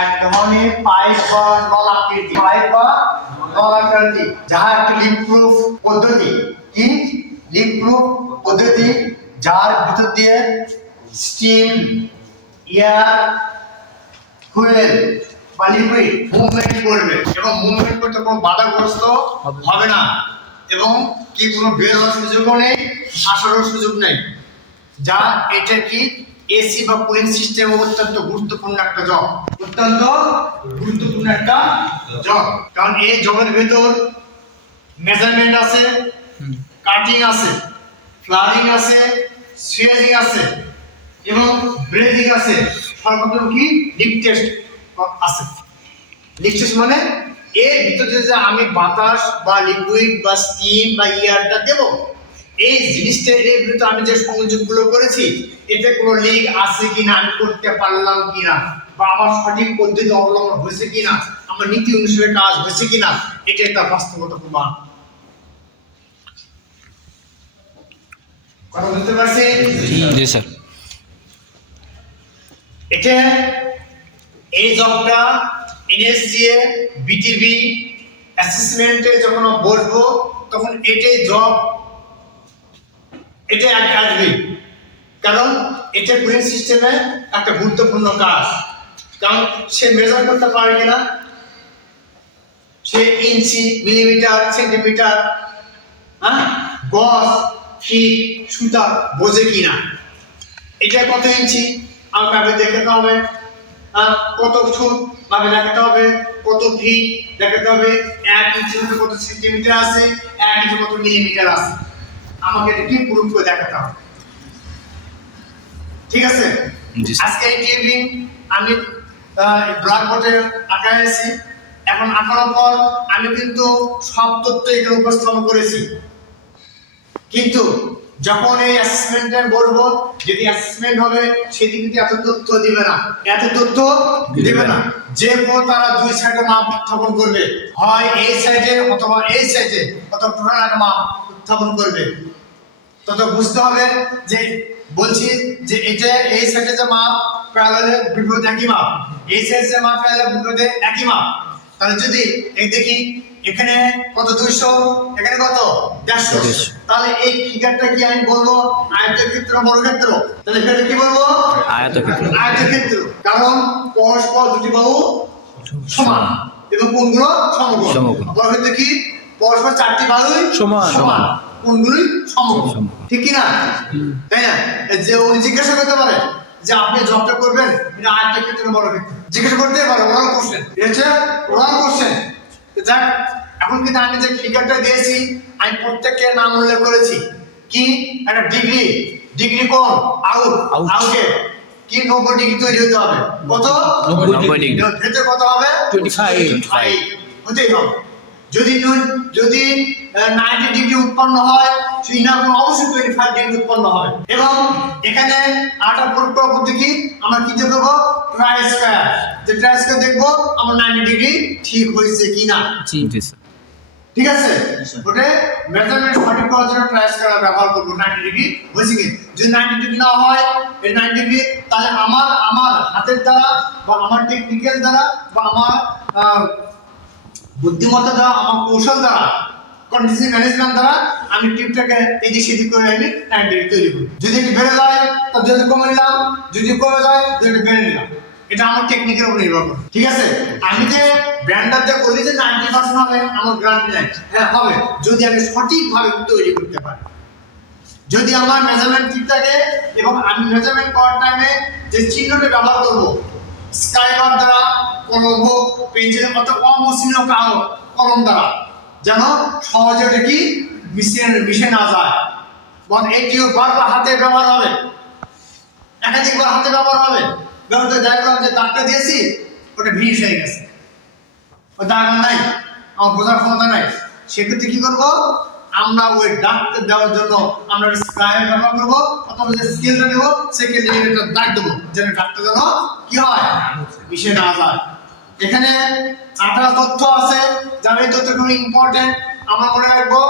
এক ধরনের পাইপ বা নল আকৃতি যাহা একটি লিক পদ্ধতি কি লিক পদ্ধতি যার ভিতর দিয়ে স্টিম এয়ার ফুয়েল বা লিকুইড মুভমেন্ট করবে এবং মুভমেন্ট করতে কোনো বাধাগ্রস্ত হবে না এবং কি কোনো বের হওয়ার সুযোগও নেই, আসারও সুযোগ নেই। যা এটা কি এসি বা কুলিং সিস্টেম অত্যন্ত গুরুত্বপূর্ণ একটা জব, কারণ এই জবের ভেতর মেজারমেন্ট আছে, কাটিং আছে, ফ্লারিং আছে, সুয়েজিং আছে এবং ব্রেজিং আছে, সর্বপ্রথম কি লিক টেস্ট আছে। লিক টেস্ট মানে এর ভিতরে যে আমি বাতাস বা লিকুইড বা স্টিম বা এয়ারটা দেব, এই জিনিসটা এর ভিতরে আমি যে সংযোগগুলো করেছি এতে কোনো লিক আছে কিনা, আমি করতে পারলাম কিনা, বা আমার সঠিক পদ্ধতি অবলম্বন হয়েছে কিনা, আমার নীতি অনুসারে কাজ হয়েছে কিনা, এটা একটা বাস্তবতা প্রমাণ। কথা বুঝতে পারছি? জি স্যার। এটা এই জবটা এনএসজিএ বিটিভি অ্যাসেসমেন্টে যখন বসবো তখন এটাই জব, এটা এক আসবে, কারণ এটা কুলিং সিস্টেমে একটা গুরুত্বপূর্ণ কাজ। কারণ সে মেজার করতে পারে কিনা, সে ইঞ্চি মিলিমিটার সেন্টিমিটার গজ ফিট সুতা বোঝে কিনা, এটা কত ইঞ্চি আমাকে দেখাতে হবে, কত ফুট ভাবে দেখাতে হবে, কত ফিট দেখাতে হবে, 1 ইঞ্চির মধ্যে কত সেন্টিমিটার আছে, 1 ইঞ্চির কত মিলিমিটার আছে, আমাকে এটা কি প্রুফ করে দেখাতে হবে। ঠিক আছে? আজকে এই টিভিং আমি ব্ল্যাকবোর্ডে আঁকাইছি, এখন আঁকানোর পর আমি কিন্তু সব তথ্য এখানে উপস্থাপন করেছি, কিন্তু যখন এই অ্যাসেসমেন্টে বলবো, যদি অ্যাসেসমেন্ট হবে সেটি কিন্তু এত তথ্য দিবে না, যে কোনো তারা দুই সাইডে মাপ উত্থাপন করবে, হয় এই সাইডে অথবা এই সাইডে অথবা টোটাল একটা মাপ উত্থাপন করবে। তো বুঝতে হবে যে বলছি যে এটা এই সাইডে যে মাপ প্যারালালে বিপরীত একই মাপ, এই সাইডে যে মাপ প্যারালালে বিপরীতে একই মাপ, তাহলে যদি এই দেখি এখানে কত 200, এখানে কত 150, তাহলে এই ফিগারটা কি আমি বলবো আয়তক্ষেত্র বর্গক্ষেত্র? তাহলে এখানে কি বলবো আয়তক্ষেত্র, কারণ পরস্পর দুটি বাহু সমান এবং কোণগুলো সমকোণ। বর্গক্ষেত্র কি পরস্পর চারটি বাহুই সমান, কোণগুলি সমকোণ, ঠিক কি না? তাই না? যে উনি জিজ্ঞাসা করতে পারে যে আপনি জবটা করবেন এটা আয়তক্ষেত্র বর্গক্ষেত্র, জিজ্ঞাসা করতে পারে, ওরাল কোশ্চেন, এটা ওরাল কোশ্চেন। যাক, এখন কিন্তু আমি যে ফিগারটা দিয়েছি আমি প্রত্যেককে নাম উল্লেখ করেছি, কি একটা ডিগ্রি কোণ আউটে কি 90 ডিগ্রি তৈরি হতে হবে, কত 90 ডিগ্রি, ভেতরে কত হবে 25 হতেই হবে। যদি 90 ডিগ্রি উৎপন্ন হয় সেই না কোন অবশ্যই 25 ডিগ্রি উৎপন্ন হবে। এবং এখানে আটা পদ্ধতি কি আমরা কি দেখব, ট্রাই স্কয়ার, যে ট্রাই স্কয়ার দেখব আমরা 90 ডিগ্রি ঠিক হয়েছে কিনা। জি জি স্যার, ঠিক আছে? ওটা মেজারমেন্ট সঠিক করার জন্য ট্রাই স্কয়ার ব্যবহার করব, 90 ডিগ্রি হয়েছে কি। যদি 90 ডিগ্রি না হয় এই 90 ডিগ্রি, তাহলে আমার হাতের দ্বারা বা আমার টেকনিক্যাল দ্বারা বা আমার বুদ্ধিমত্তা দ্বারা, আমার কৌশল দ্বারা, কন্ডিশন ম্যানেজমেন্ট দ্বারা আমি টিপটাকে এদিক সেদিক করে আমি 90 ডিগ্রি তৈরি করি। যদি এটি বেড়ে যায় তাহলে যদি কমে নিলাম, যদি কমে যায় তাহলে বেড়ে নিলাম, এটা আমার টেকনিকের উপর নির্ভর করে। ঠিক আছে? আমি যে ব্র্যান্ডার দিয়ে করলে যে 90% হবে আমার গ্যারান্টি নাই, হ্যাঁ হবে যদি আমি সঠিকভাবে তৈরি করতে পারি, যদি আমার মেজারমেন্ট ঠিক থাকে এবং আমি মেজারমেন্ট করার টাইমে যে চিহ্নটা ব্যবহার করব স্কাইবার দ্বারা, কলম হোক, পেন্সিলের মতো অমসৃণ কলম দ্বারা, যেন সহজে এটা কি মিশে না যায়। বরং এটিও বারবার হাতে ব্যবহার হবে, একাধিকবার হাতে ব্যবহার হবে, ব্যবহার করে দেখলাম যে দাগটা দিয়েছি ওটা ভিজ হয়ে গেছে, ওই দাগ নাই, আমার বোঝার ক্ষমতা নাই, সেক্ষেত্রে কি করবো, আমরা ওই দাগটা দেওয়ার জন্য আমরা স্ক্রাইব ব্যবহার করবো অথবা যে স্কেলটা নেবো সেকেন্ডে একটা দাগ দেবো যেন দাগটা যেন কি হয় মিশে না যায়। এখানে 8টা তথ্য আছে, যার এই তথ্য খুব ইম্পর্টেন্ট, আমরা মনে রাখবো।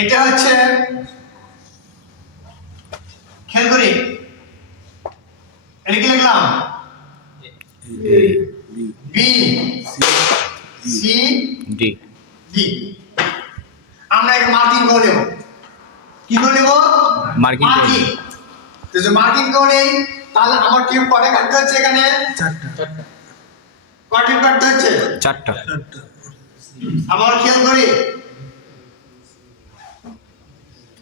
এটা হচ্ছে খেয়াল করি, এটা কি লিখলাম বি সি ডি ডি। আমরা একটা মার্কিং করে নেব। কি করে নেব? মার্কিং করে মার্কিং। তো যে মার্কিং করে নেই, তাহলে আমার টিউব কটা কাটতে হচ্ছে এখানে? কটা টিউব কাটতে হচ্ছে? 4টা আবার খেয়াল করি,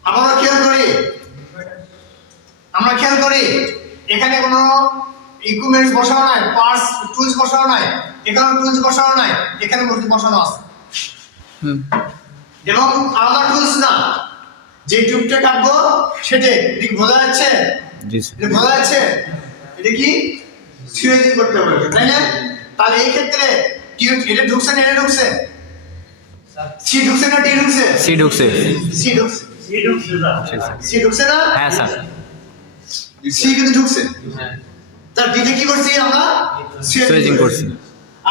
আমরা খেয়াল করি এখানে কোনো ইকুইপমেন্টস বসানো নাই, পার্টস টুলস বসানো নাই, এখানে টুলস বসানো নাই, এখানে বসানো আছে। এবং আলাদা টুলস না, যে টিউবটা কাটবো সেটা ঠিক বোঝা যাচ্ছে? জি স্যার এটা বোঝা যাচ্ছে? এটা কি সুইজিং করতে হবে, তাই না? তাহলে এই ক্ষেত্রে টিউব এটা ঢুকছে না, এটা ঢুকছে, সি ঢুকছে না, ডি ঢুকছে? সি ঢুকছে সি ঢুকছে। সি ঢুকছে না? হ্যাঁ স্যার সি কিন্তু ঢুকছে। তার ডিতে কি করছি আমরা? সুইচিং করছি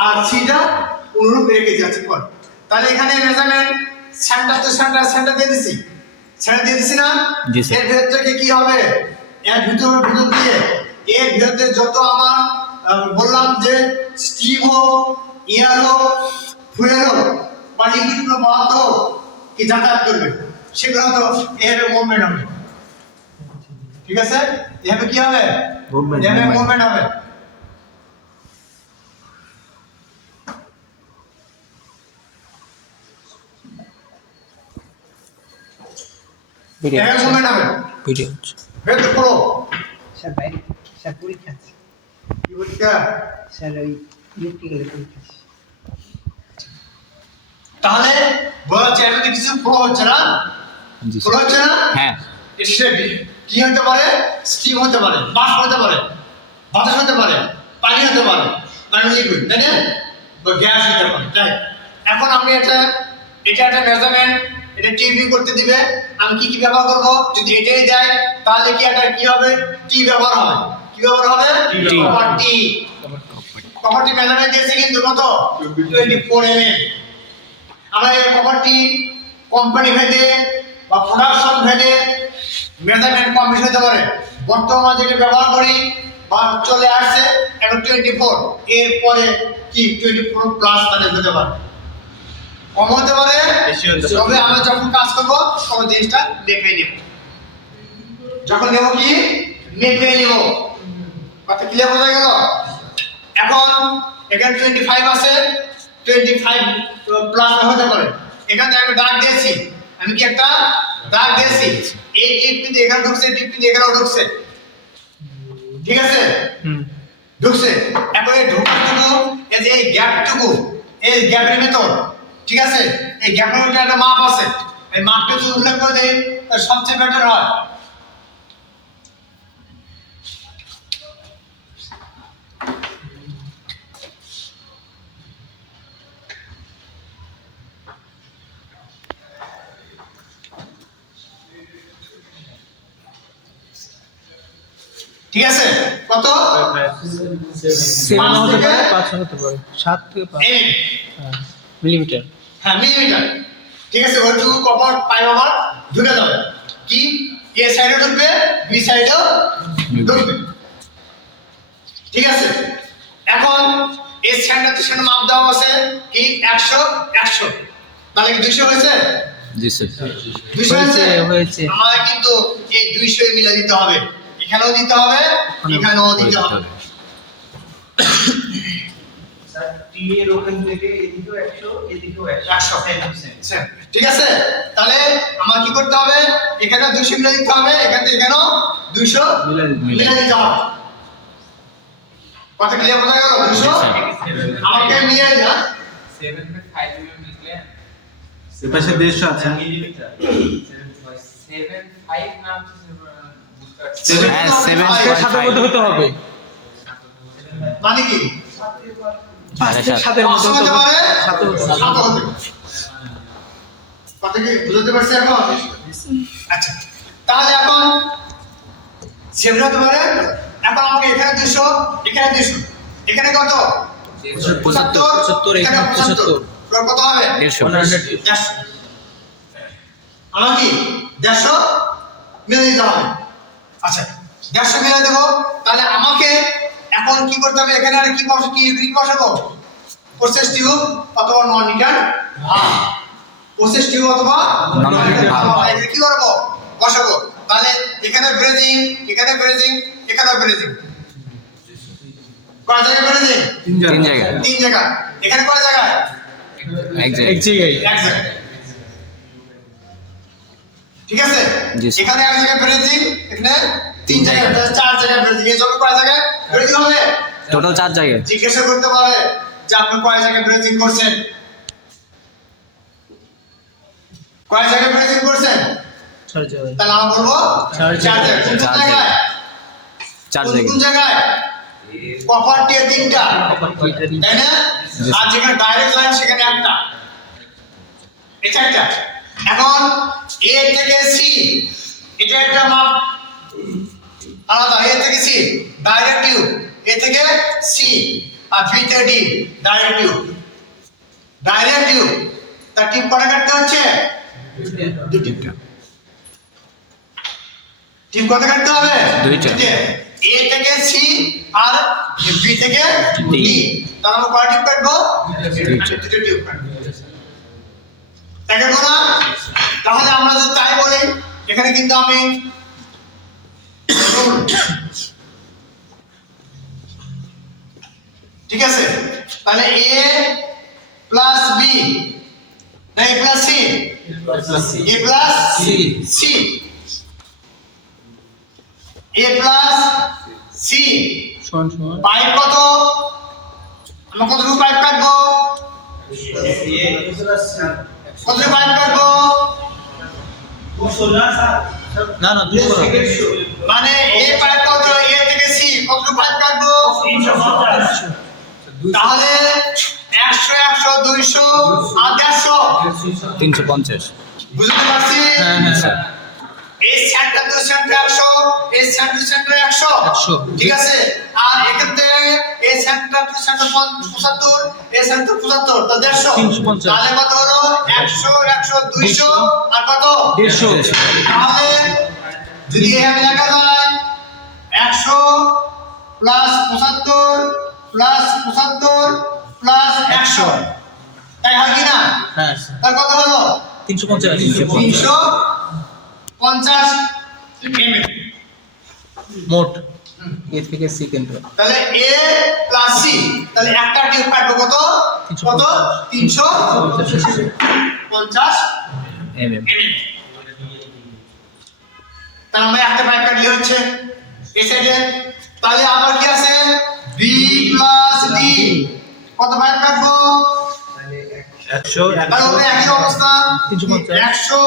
আর সিটা অনুরূপ রেখে যাচ্ছে পর। তাহলে এখানে মেজারমেন্ট সেন্টার তো সেন্টার দিয়ে দিছি, সেন্টার দিয়ে দিছি না? জি স্যার। এর ভেতর থেকে কি হবে? এর ভিতর দিয়ে এর ভেতরে যত আমার বললাম যে স্টিম হোক, এয়ার হোক, ফুয়েল হোক বা লিকুইড কোনো পদার্থ কি যাতায়াত করবে, সেগুলো তো এর মুভমেন্ট হবে। ঠিক আছে? এভাবে কি হবে? এভাবে মুভমেন্ট হবে। এভাবে মুভমেন্ট হবে। ভিডিও ভেতর পুরো স্যার বাইরে স্যার পরীক্ষা আছে কি বলতে? স্যার ওই ইলেকট্রিক্যালের পরীক্ষা আছে। তাহলে বলা হচ্ছে এর মধ্যে কিছু ফ্লো হচ্ছে না? জি ফ্লো হচ্ছে না? হ্যাঁ এটা কি হতে পারে? স্টিম হতে পারে, বাষ্প হতে পারে, বাতাস হতে পারে, পানি হতে পারে, মানে লিকুইড, তাই না? বা গ্যাস হতে পারে, তাই। এখন আমি এটা একটা মেজারমেন্ট, এটা টিভি করতে দিবে, আমি কি কি ব্যবহার করব? যদি এটাই দেয় তাহলে কি একটা কি হবে? টি ব্যবহার হবে। কি ব্যবহার হবে? টি। কপারটি। কপারটি মেজারমেন্ট দিয়েছে কিন্তু কত? 24 mm। আমরা এই কপারটি কোম্পানি ভেদে বা প্রোডাকশন ভেদে মেজারমেন্ট কম বেশি হতে পারে। বর্তমানে যেটা ব্যবহার করি বা চলে আসছে এখন 24, এরপরে কি 24 প্লাস মানে হতে পারে, কম হতে পারে, তবে আমরা যখন কাজ করবো তখন জিনিসটা মেপে নেব। যখন নেব কি মেপে নেব। কথা ক্লিয়ার বোঝা গেল? এখন এখানে 25 আছে, 25 প্লাস হতে পারে। এখানে আমি দাগ দিয়েছি, আমি কি একটা দাগ দিয়েছি, এই টিপ কিন্তু এখানে ঢুকছে, টিপ কিন্তু এখানেও ঢুকছে। ঠিক আছে? ঢুকছে। এখন এই ঢোকাটুকু, এই যে এই গ্যাপটুকু, এই গ্যাপের ভিতর, ঠিক আছে, এই গ্যাপের ভিতরে একটা মাপ আছে, এই মাপটা যদি উল্লেখ করে দেই তাহলে সবচেয়ে বেটার হয়। ঠিক আছে? কত? 7 হতে থেকে পারে 5 হতে পারে 7 থেকে 5 এম, মিলিমিটার। হ্যাঁ মিলিমিটার। ঠিক আছে, ওইটুকু কপার পাইপ আবার ঢুকে যাবে। কি এ সাইডে ঢুকবে, বি সাইডেও ঢুকবে। ঠিক আছে? এখন এই সেন্টার মাপ দেওয়া আছে কি 100 100, তাহলে কি 200 হয়েছে? জি স্যার 200 হয়েছে? হয়েছে। আমাদের কিন্তু এই 200 মিলে দিতে হবে, এখানেও দিতে হবে, এখানেও দিতে হবে। স্যার টি এর ওখান থেকে এদিকেও 100 এদিকেও 100 100 সেম। ঠিক আছে? তাহলে আমার কি করতে হবে? এখানে 200 মিলে দিতে হবে, এখান থেকে এখানেও 200 মিলে দিতে হবে। কথা ক্লিয়ার বোঝা গেল? 200 আমাকে মিলিয়ে যা 7.5 mm লিখলে সেপাশে 150 আছে মিলিমিটার 7.5 নাম হ্যাঁ 7 মধ্যে হতে হবে। মানে কি? 5 থেকে 7 এর মধ্যে 500 হতে হতে পারে, হবে। 7 হতে 7 হতে পারে। কথা কি বুঝতে পারছি এখন? আচ্ছা, তাহলে এখন 7 হতে পারে। এখন আমাকে এখানে 200, এখানে 200, এখানে কত? 75, এখানে 75, কত হবে? 150 আমার কি 150 মিলে দিতে হবে। আচ্ছা 150 মিলে দেবো, তাহলে আমাকে এখন কি করতে হবে এখানে আর কি বসাবো প্রসেস টিউব অথবা নন লিটার প্রসেস টিউব অথবা নন লিটার এখানে কি করব বসাবো তাহলে এখানে ব্রেজিং এখানে ব্রেজিং এখানে ব্রেজিং কয় জায়গায় ব্রেজিং তিন জায়গায় তিন জায়গা এখানে কয় জায়গায় এক এক জায়গায় জায়গায় এক জায়গায় ঠিক আছে জি, স্যার। এখানে এক জায়গায় ব্রেজিং এখানে তিন জায়গায় চার জায়গায় ব্রেজিং এই জন্য কয় জায়গায় ব্রেজিং হবে টোটাল 4 জায়গায় জিজ্ঞাসা করতে পারে যে আপনি কয় জায়গায় ব্রেজিং করছেন কয় জায়গায় ব্রেজিং করছেন 4 জায়গায় তাহলে আমরা বলবো চার চার জায়গায় কোন চার জায়গায় 4 কোন জায়গায় জায়গায় কপার টিয়ে তিনটা তাই না জি, আর যেখানে ডাইরেক্ট লাইন সেখানে একটা এটা একটা এখন এ থেকে সি এটা একটা মাপ আলাদা এ থেকে সি ডাইরেক্ট টিউব এ থেকে সি আর বি থেকে ডি ডাইরেক্ট টিউব তার টিউব কটা কাটতে হচ্ছে দুইটা টিউব কত কাটতে হবে দুইটা। এ থেকে সি আর বি থেকে ডি ডি। তাহলে আমরা কয়টা টিউব কাটবো দুইটা। দুটো টিউব কাটবো তাই কাটবো না তাহলে আমরা যদি তাই বলি এখানে কিন্তু আমি ঠিক আছে তাহলে এ প্লাস বি না এ প্লাস সি এ প্লাস সি এ প্লাস সি সমান সমান পাইপ কত আমরা কতটুকু পাইপ কাটবো কতটুকু পাইপ কাটবো না না 200 মানে এ পাইপ কত এ থেকে সি কতটুকু পাইপ কাটবো তাহলে 100 100 200 আর 150 350 বুঝতে পারছি হ্যাঁ হ্যাঁ স্যার এই সেন্টার টু সেন্টার 100 এই সেন্টার টু সেন্টার 100 100 ঠিক আছে আর এখান থেকে এই সেন্টার টু সেন্টার 75 এই সেন্টার 75 তো 150 350 তাহলে কত হলো 100 100 200 আর কত 150 তাহলে যদি এভাবে লেখা যায় 100 প্লাস 75 প্লাস 75 প্লাস 100 তাই হয় কি না হ্যাঁ তার কত হলো 350 350 mm মোট এ থেকে সি কেন্দ্র তাহলে a প্লাস c তাহলে একটা টিউব কাটবো কত কত 350 এমএম mm তাহলে আমরা একটা পাইপ কাটলে হচ্ছে এই সাইডে তাহলে আবার কি আছে b প্লাস d কত পাইপ কাটবো 100 তাহলে ওটা একই অবস্থা 350 100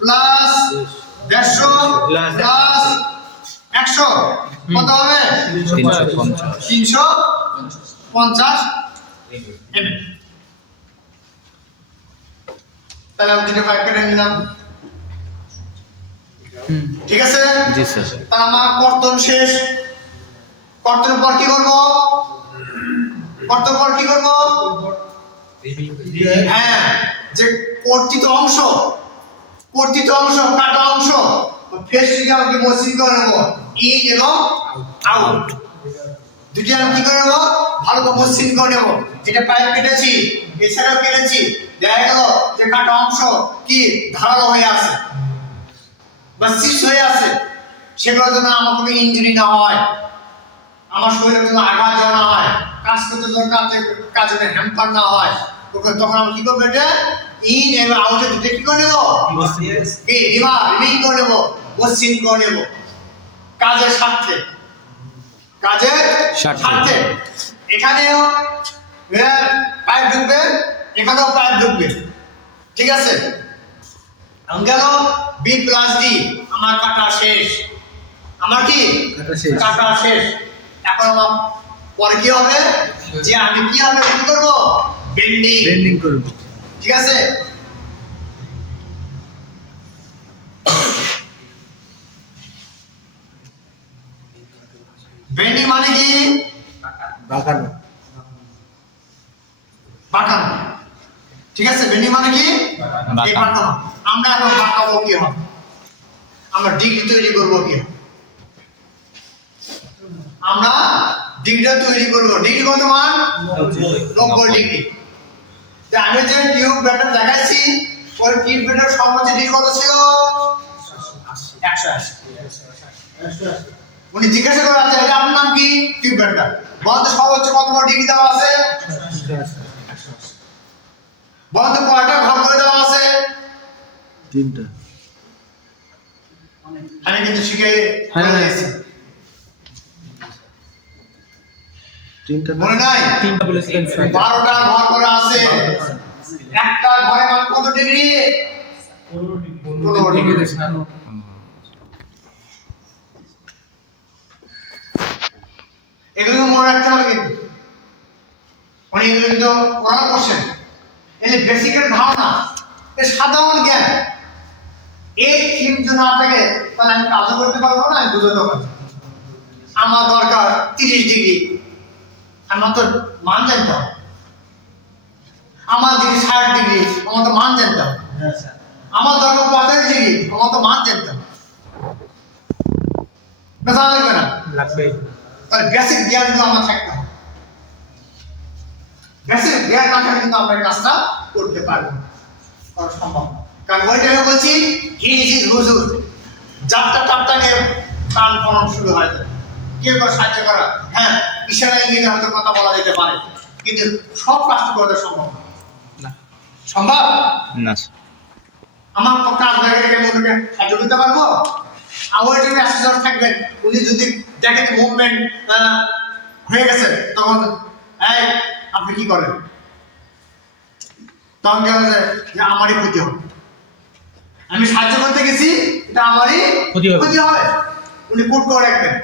প্লাস 150 প্লাস 100 কত হবে 350 350 mm তাহলে আমি দুটো পাইপ কেটে নিলাম ঠিক আছে জি স্যার তাহলে আমার কর্তন শেষ কর্তনের পর কি করব কর্তনের পর কি করব হ্যাঁ যে কর্তিত অংশ কাটা অংশ ফেস থেকে আমি মসৃণ করে নেব ইন এবং আউট দুটি আমি কি করে নেব ভালো করে মসৃণ করে নেব যেটা পাইপ কেটেছি এছাড়াও কেটেছি দেখা গেল যে কাটা অংশ কি ধারালো হয়ে আছে বা সিস হয়ে আছে সেগুলো যেন আমার কোনো ইনজুরি না হয় আমার শরীরে কোনো আঘাত যেন না হয় কাজ করতে যেন কাজে হ্যাম্পার না হয় তখন আমরা কি করবো এটা ইন এবং আউটে দুটো কি করে নেবো কি রিমিং করে নেবো মসৃণ করে নেবো কাজের স্বার্থে স্বার্থে। এখানেও পাইপ ঢুকবে এখানেও পাইপ ঢুকবে ঠিক আছে গেল বি প্লাস ডি আমার কাটা শেষ আমার কি কাটা শেষ এখন আমার পরে কি হবে যে আমি কি হবে কি করবো বেন্ডিং করব ঠিক আছে বেন্ডিং মানে কি বাঁকানো বাঁকানো ঠিক আছে বেন্ডিং মানে কি এই বাঁকানো আমরা এখন বাঁকাবো কি হবে আমরা ডিগ্রি তৈরি করবো কি হবে আমরা ডিগ্রিটা তৈরি করবো। ডিগ্রি কত মান? 90 ডিগ্রি। তা আমি যে টিউব ব্যাটার দেখাচ্ছি ওই টিউব ব্যাটার সর্বোচ্চ ডিগ্রি কত ছিল? 180। উনি জিজ্ঞাসা করে আছে এটা আপনার নাম কি? Tube batter. বলতে সর্বোচ্চ কত ডিগ্রি দেওয়া আছে? বলতে কয়টা ভাগ করে দেওয়া আছে? 3টা। আমি কিন্তু শিখে দিয়েছি। 3টা মনে নাই? 3টা বলেছিলেন স্যার। 12টা ঘর করা আছে। একটা ঘরে মান কত ডিগ্রি? 15 ডিগ্রি। এগুলো মনে রাখতে হবে কিন্তু মানে এগুলো কিন্তু ওরাল কোশ্চেন। এই বেসিকের ধারণা, এই সাধারণ জ্ঞান, এই থিম যদি না থাকে তাহলে আমি কাজও করতে পারবো না, আমি বুঝতেও পারবো। আমার দরকার 30 ডিগ্রি, আমার তো মান জানতে হবে। আমার ডিগ্রি 60 ডিগ্রি, আমার তো মান জানতে হবে। আমার দরকার 45 ডিগ্রি, আমার তো মান জানতে হবে। বেশা লাগবে না, লাগবে। তাহলে বেসিক জ্ঞানগুলো আমার থাকতে হবে। বেসিক জ্ঞান না থাকলে কিন্তু আমরা এই কাজটা করতে পারবো না, করা সম্ভব না। কারণ ওই টাইমে বলছি হিজ হুজুর, যাত্রা টাপটা নিয়ে প্রাণ পরম শুরু হয়। কেউ কেউ সাহায্য করা, হ্যাঁ ইশারা ইঙ্গিতে হয়তো কথা বলা যেতে পারে, কিন্তু সব কাজটা করা সম্ভব না। সম্ভব না। আমার পক্ষে আপনাকে মনে সাহায্য করতে পারবো? আমার যদি অ্যাসেসর থাকবেন, উনি যদি দেখেন মুভমেন্ট হয়ে গেছে, তখন এই আপনি কি করেন? তখন কি হবে যে আমারই ক্ষতি হবে। আমি সাহায্য করতে গেছি, এটা আমারই ক্ষতি হবে। উনি কোট করে রাখবেন,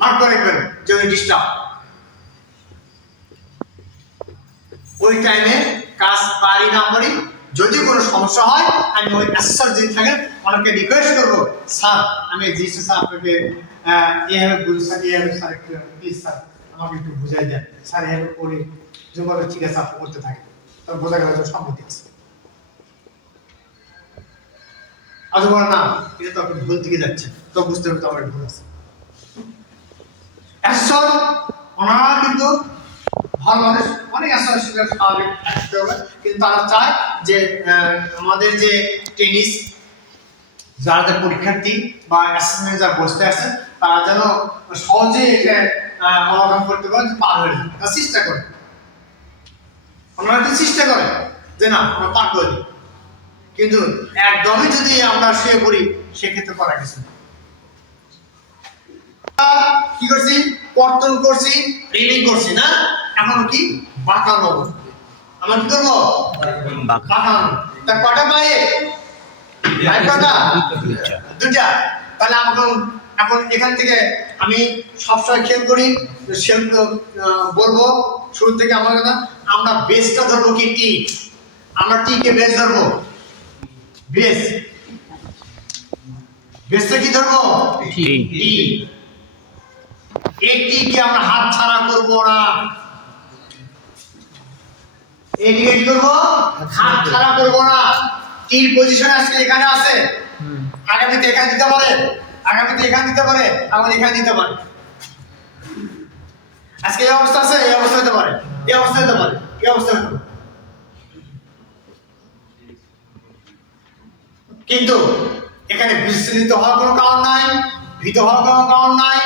মার্ক করে রাখবেন যে উনি ডিস্টার্ব। ওই টাইমে কাজ পারি না পারি, যদি কোনো সমস্যা হয় আমি ওই অ্যাসেসর যিনি থাকেন ওনাকে রিকোয়েস্ট করবো, স্যার আমি জিসি স্যার আপনাকে এভাবে বুঝি স্যার, এভাবে স্যার একটু প্লিজ স্যার আমাকে একটু বুঝাই দেন স্যার, এভাবে করে যেভাবে ঠিক আছে আপনি করতে থাকেন। তখন বোঝা গেল যে সম্মতি আছে। আজ বলে না এটা তো আপনি ভুল দিকে যাচ্ছেন, তো বুঝতে হবে তো আমার ভুল আছে। অ্যাসেসর ওনারা কিন্তু ভালো মানুষ, অনেক অ্যাসেসর স্বাভাবিক থাকতে হবে, কিন্তু তারা চায় যে আমাদের যে টেনিস যারা যে পরীক্ষার্থী বা অ্যাসেসমেন্ট যারা বসতে আছে তারা যেন সহজে এটা অবলম্বন করতে পারে, পার হয়ে যায়, তারা চেষ্টা করে। ওনারা একটু চেষ্টা করে যে না আমরা পার করে দিই, কিন্তু একদমই যদি আমরা শুয়ে পড়ি সেক্ষেত্রে করা কিছু না। কি করছি? কর্তন করছি, রিলিং করছি না, এখন কি বাঁকানো। আমরা কি করবো? বাঁকানো। তার কটা পায়ে? কটা? দুটা। তাহলে এখন এখান থেকে আমি সবসময় খেয়াল করি, বলবো শুরু থেকে আমার কথা, আমরা বেসটা ধরবো কি টি? আমরা টি কে বেস ধরবো। বেস, বেসটা কি ধরবো? টি। এই টি কে আমরা হাত ছাড়া করবো না। এদিকে কি করবো? হাত ছাড়া করবো না। টির পজিশন আজকে এখানে আছে, আগামীতে এখানে দিতে পারে, আগামীতে এখানে দিতে পারে, আবার এখানে দিতে পারে। আজকে এই অবস্থা আছে, এই অবস্থা হতে পারে, এই অবস্থা হতে পারে, এই অবস্থা হতে পারে। কিন্তু এখানে বিচলিত হওয়ার কোনো কারণ নাই, ভীত হওয়ার কোনো কারণ নাই,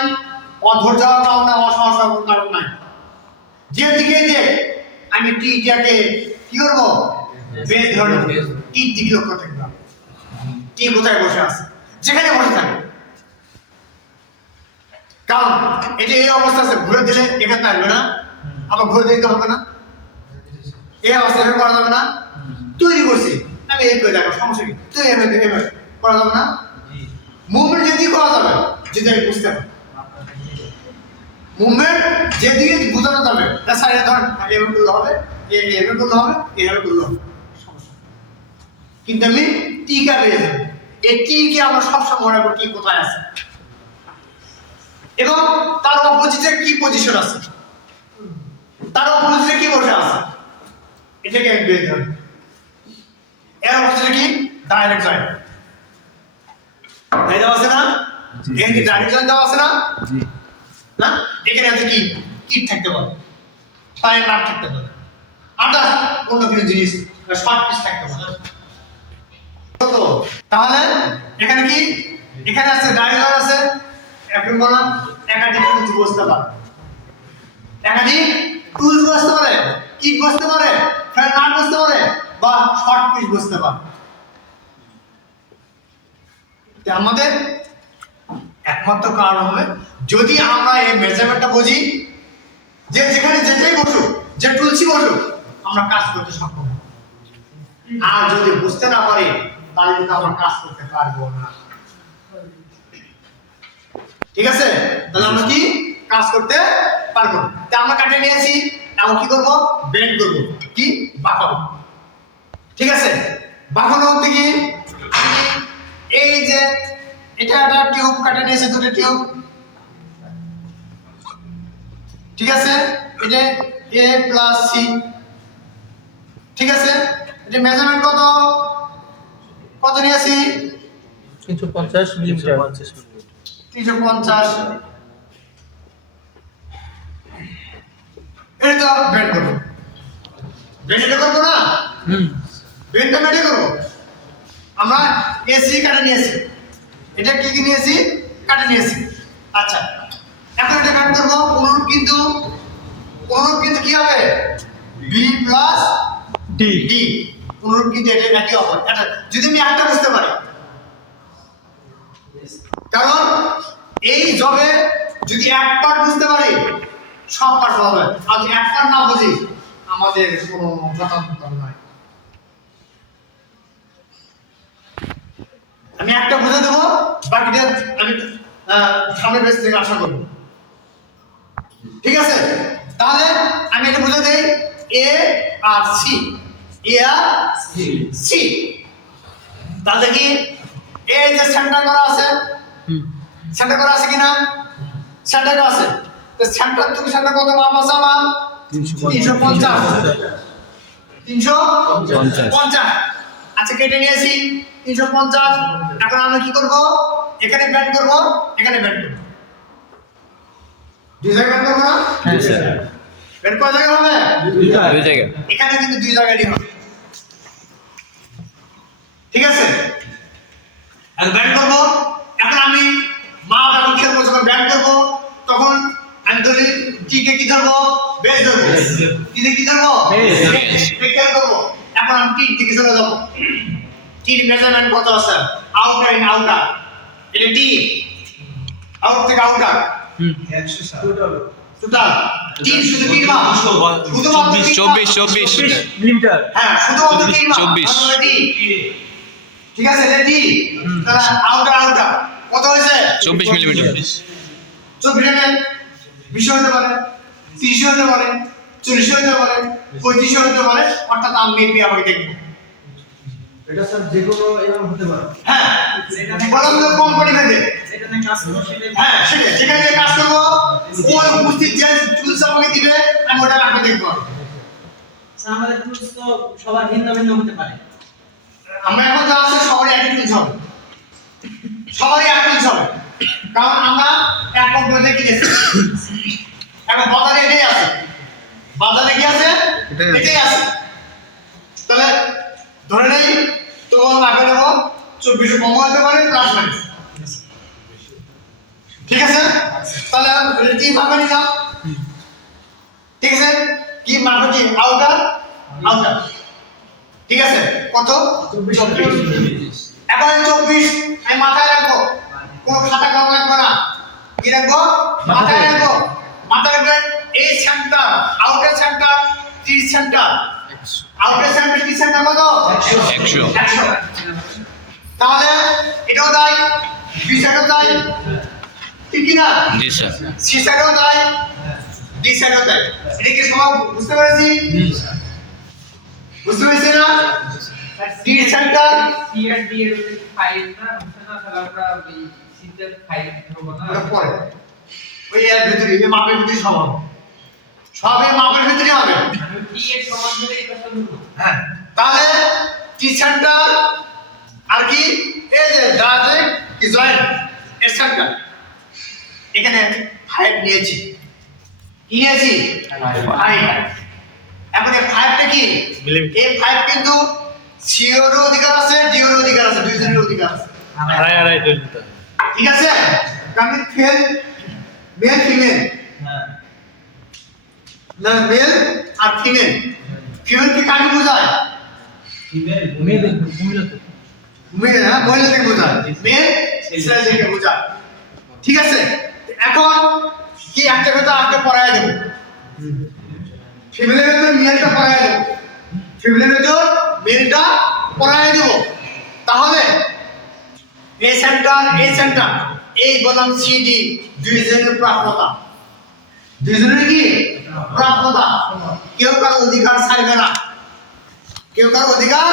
অধৈর্য হওয়ার কারণ নাই, অসাহস হওয়ার কোনো কারণ নাই। যে দিকে যে আমি টিটাকে কি করবো? বেশ ধরে টির দিকে লক্ষ্য থাকবে। টি কোথায় বসে আছে? যেখানে বসে থাকে। কারণ এটা এই অবস্থা আছে, ঘুরে দিলে এখানে আসবে না, আবার ঘুরে দিতে হবে না, এই অবস্থা এভাবে করা যাবে না। তৈরি করছি আমি এই করে দেখো, সমস্যা কি? তুই এভাবে করা যাবে না। মুভমেন্ট যেদিকে করা যাবে, যদি আমি বুঝতে পারি মুভমেন্ট যেদিকে বোঝানো যাবে, না স্যার এই ধরেন এভাবে করলে হবে, এভাবে করলে হবে, এভাবে করলে হবে, সমস্যা। কিন্তু আমি টিকা পেয়ে যাবো, এই টিকে আমরা সবসময় মনে করব টি কোথায় আছে এবং তার অপোজিটে কি পজিশন আছে, তার অপোজিটে কি বসে আছে, এটাকে আমি বের করব। এর অপোজিটে কি? Direct line. এই দেওয়া আছে না? এখানে ডাইরেক্ট লাইন দেওয়া আছে না? জি। না এখানে আছে কি টিপ থাকতে পারে পায়ের নাট থাকতে পারে আদার্স অন্য কিছু জিনিস শর্ট পিস থাকতে পারে তো তাহলে এখানে কি এখানে আছে ডায়াগ্রাম আছে এখন বললাম একাধিক টুলস বসতে পারে একাধিক টুলস বসতে পারে কিক বসতে পারে ফ্যান নাট বসতে পারে বা শর্ট পিস বসতে পারে আমাদের একমাত্র কারণ হবে যদি আমরা এই মেজারমেন্টটা বুঝি যে যেখানে যেটাই বসুক যে টুলসি বসুক আমরা কাজ করতে সক্ষম হব। আর যদি বুঝতে না পারি তাহলে কিন্তু আমরা কাজ করতে পারবো না ঠিক আছে তাহলে আমরা কি কাজ করতে পারবো তা আমরা কাটে নিয়েছি এখন কি করব বেন্ড করব কি বাঁকাবো ঠিক আছে বাঁকানো হতে কি এই যে এটা একটা টিউব কাটে নিয়েছে দুটো টিউব ঠিক আছে এটা a প্লাস c ঠিক আছে এটা মেজারমেন্ট কত কত নিয়েছি 350 মিলিমিটার 350 এটা তো বেন্ড করব বেন্ড করব না বেন্ডটা মেটে করব আমরা ac কাটে নিয়েছি এটা কি কি নিয়েছি কাটে নিয়েছি আচ্ছা এখন এটা কাট করব অনুরূপ কিন্তু কি হবে b প্লাস d অনুরূপ কিন্তু এটা একই হবে এটা যদি আমি একটা বুঝতে পারি কারণ এই জবে যদি এক পার্ট বুঝতে পারি সব পার্ট হবে আর যদি এক পার্ট না বুঝি আমাদের কোনো যথাযথ নয় আমি একটা বুঝে দেবো বাকিটা আমি সামনের পেজ থেকে আশা করব ঠিক আছে তাহলে আমি এটা বুঝে দেই এ আর সি এ আর সি তাহলে কি এই যে সেন্টার করা আছে সেন্টার করা আছে কিনা সেন্টার করা আছে তো সেন্টার থেকে সেন্টার কত মাপ আছে আমার 350 আচ্ছা কেটে নিয়েছি 350 এখন আমরা কি করব এখানে ব্যান্ড করব এখানে ব্যান্ড করব দুই জায়গায় ব্যান্ড করব না হ্যাঁ স্যার ব্যান্ড কয় জায়গায় হবে দুই জায়গা এখানে কিন্তু দুই জায়গায় হবে ঠিক আছে আর ব্যান্ড করব এখন আমি মাপ এবং খেলবো যখন ব্যান্ড করব তখন আমি ধরি টিকে কি ধরবো বেস ধরবো কি ধরবো বেস খেয়াল করবো এখন আমি টি দিকে চলে যাবো টির মেজারমেন্ট কত আছে আউটার ইন আউটার এটা টি আউট থেকে আউটার 107 টোটাল টি শুধু টির মাপ শুধুমাত্র 24 মিলিমিটার হ্যাঁ শুধুমাত্র টির মাপ 24 টি ঠিক আছে এটা টি তাহলে আউটার কত হয়েছে 24 মিলিমিটার 24 এর 20 হতে পারে 30 হতে পারে 40 হতে পারে 35 হতে পারে অর্থাৎ আমি মেপে আমাকে দেখব এটা স্যার যে কোনো এরকম হতে পারে হ্যাঁ বললাম তো কোম্পানি ভেদে এখানে কাজ করতে হ্যাঁ সেটা যেখানে যে কাজ করব ওই উপস্থিত যে টুলস আমাকে দিবে আমি ওটা আমাকে দেখব স্যার আমাদের টুলস তো সবার ভিন্ন ভিন্ন হতে পারে আমরা এখন যা আছে সবারই একই টুলস হবে সবারই একই টুলস হবে কারণ আমরা এক কম্পিউটারে কিনেছি এখন বাজারে এটাই আছে বাজারে কি আছে এটাই আছে তাহলে ধরে নেই তো আগে দেব 24 কম হতে পারে প্লাস মাইনাস ঠিক আছে তাহলে কি ভাবে নিলাম ঠিক আছে কি মাপে কি আউটার ঠিক আছে কত 24 এখন 24 আমি মাথায় রাখবো কোনো খাতা কলম লাগবে না কি রাখবো মাথায় রাখবো মাথায় রাখবেন এই centre outer centre 30 centre outer centre কি সেন্টার কত 100 তাহলে এটাও তাই বি সাইডও তাই ঠিক কি না জি স্যার সি সাইডও তাই ডি সাইডও তাই এটা কি সব বুঝতে পেরেছি বুঝতে পেরেছি না ডি সেন্টার সি আর ডি এর 5 না তাহলে আমরা ওই সিতে 5 ধরব না ওটা পরে ওই এর ভিতরে এই মাপের ভিতরে সব হবে সব এই মাপের ভিতরে হবে টি এর সমান ধরে এটা তো ধরব হ্যাঁ তাহলে টি সেন্টার আর কি এই যে ডাইরেক্ট কি জয়েন্ট এর সেন্টার এখানে 5 5 নিয়েছি। কি নিয়েছি? 5। এখন এই 5টা কি? এই 5 কিন্তু সিওর অধিকার আছে, ডিওর অধিকার আছে, দুইজনের অধিকার আছে। ঠিক আছে? কারণ ফেল মেল ফিমেল না, মেল আর ফিমেল। ফিমেল কি কাকে বোঝায়? মেয়েদের মহিলা তো মেল, হ্যাঁ, মহিলাকে বোঝায়। মেল ছেলেদেরকে বোঝায়। ঠিক আছে? এখন কি একটা কথা আগে পড়ায় দেব। ফিমেলের ভেতর মেলটা পড়ায় দেব, ফিমেলের ভেতর মেলটা পড়ায় দেব। তাহলে এই সেন্টার এই বললাম সিডি, দুইজনের প্রাপ্যতা, দুইজনের কি প্রাপ্যতা। কেউ কারো অধিকার ছাড়বে না, কেউ কারো অধিকার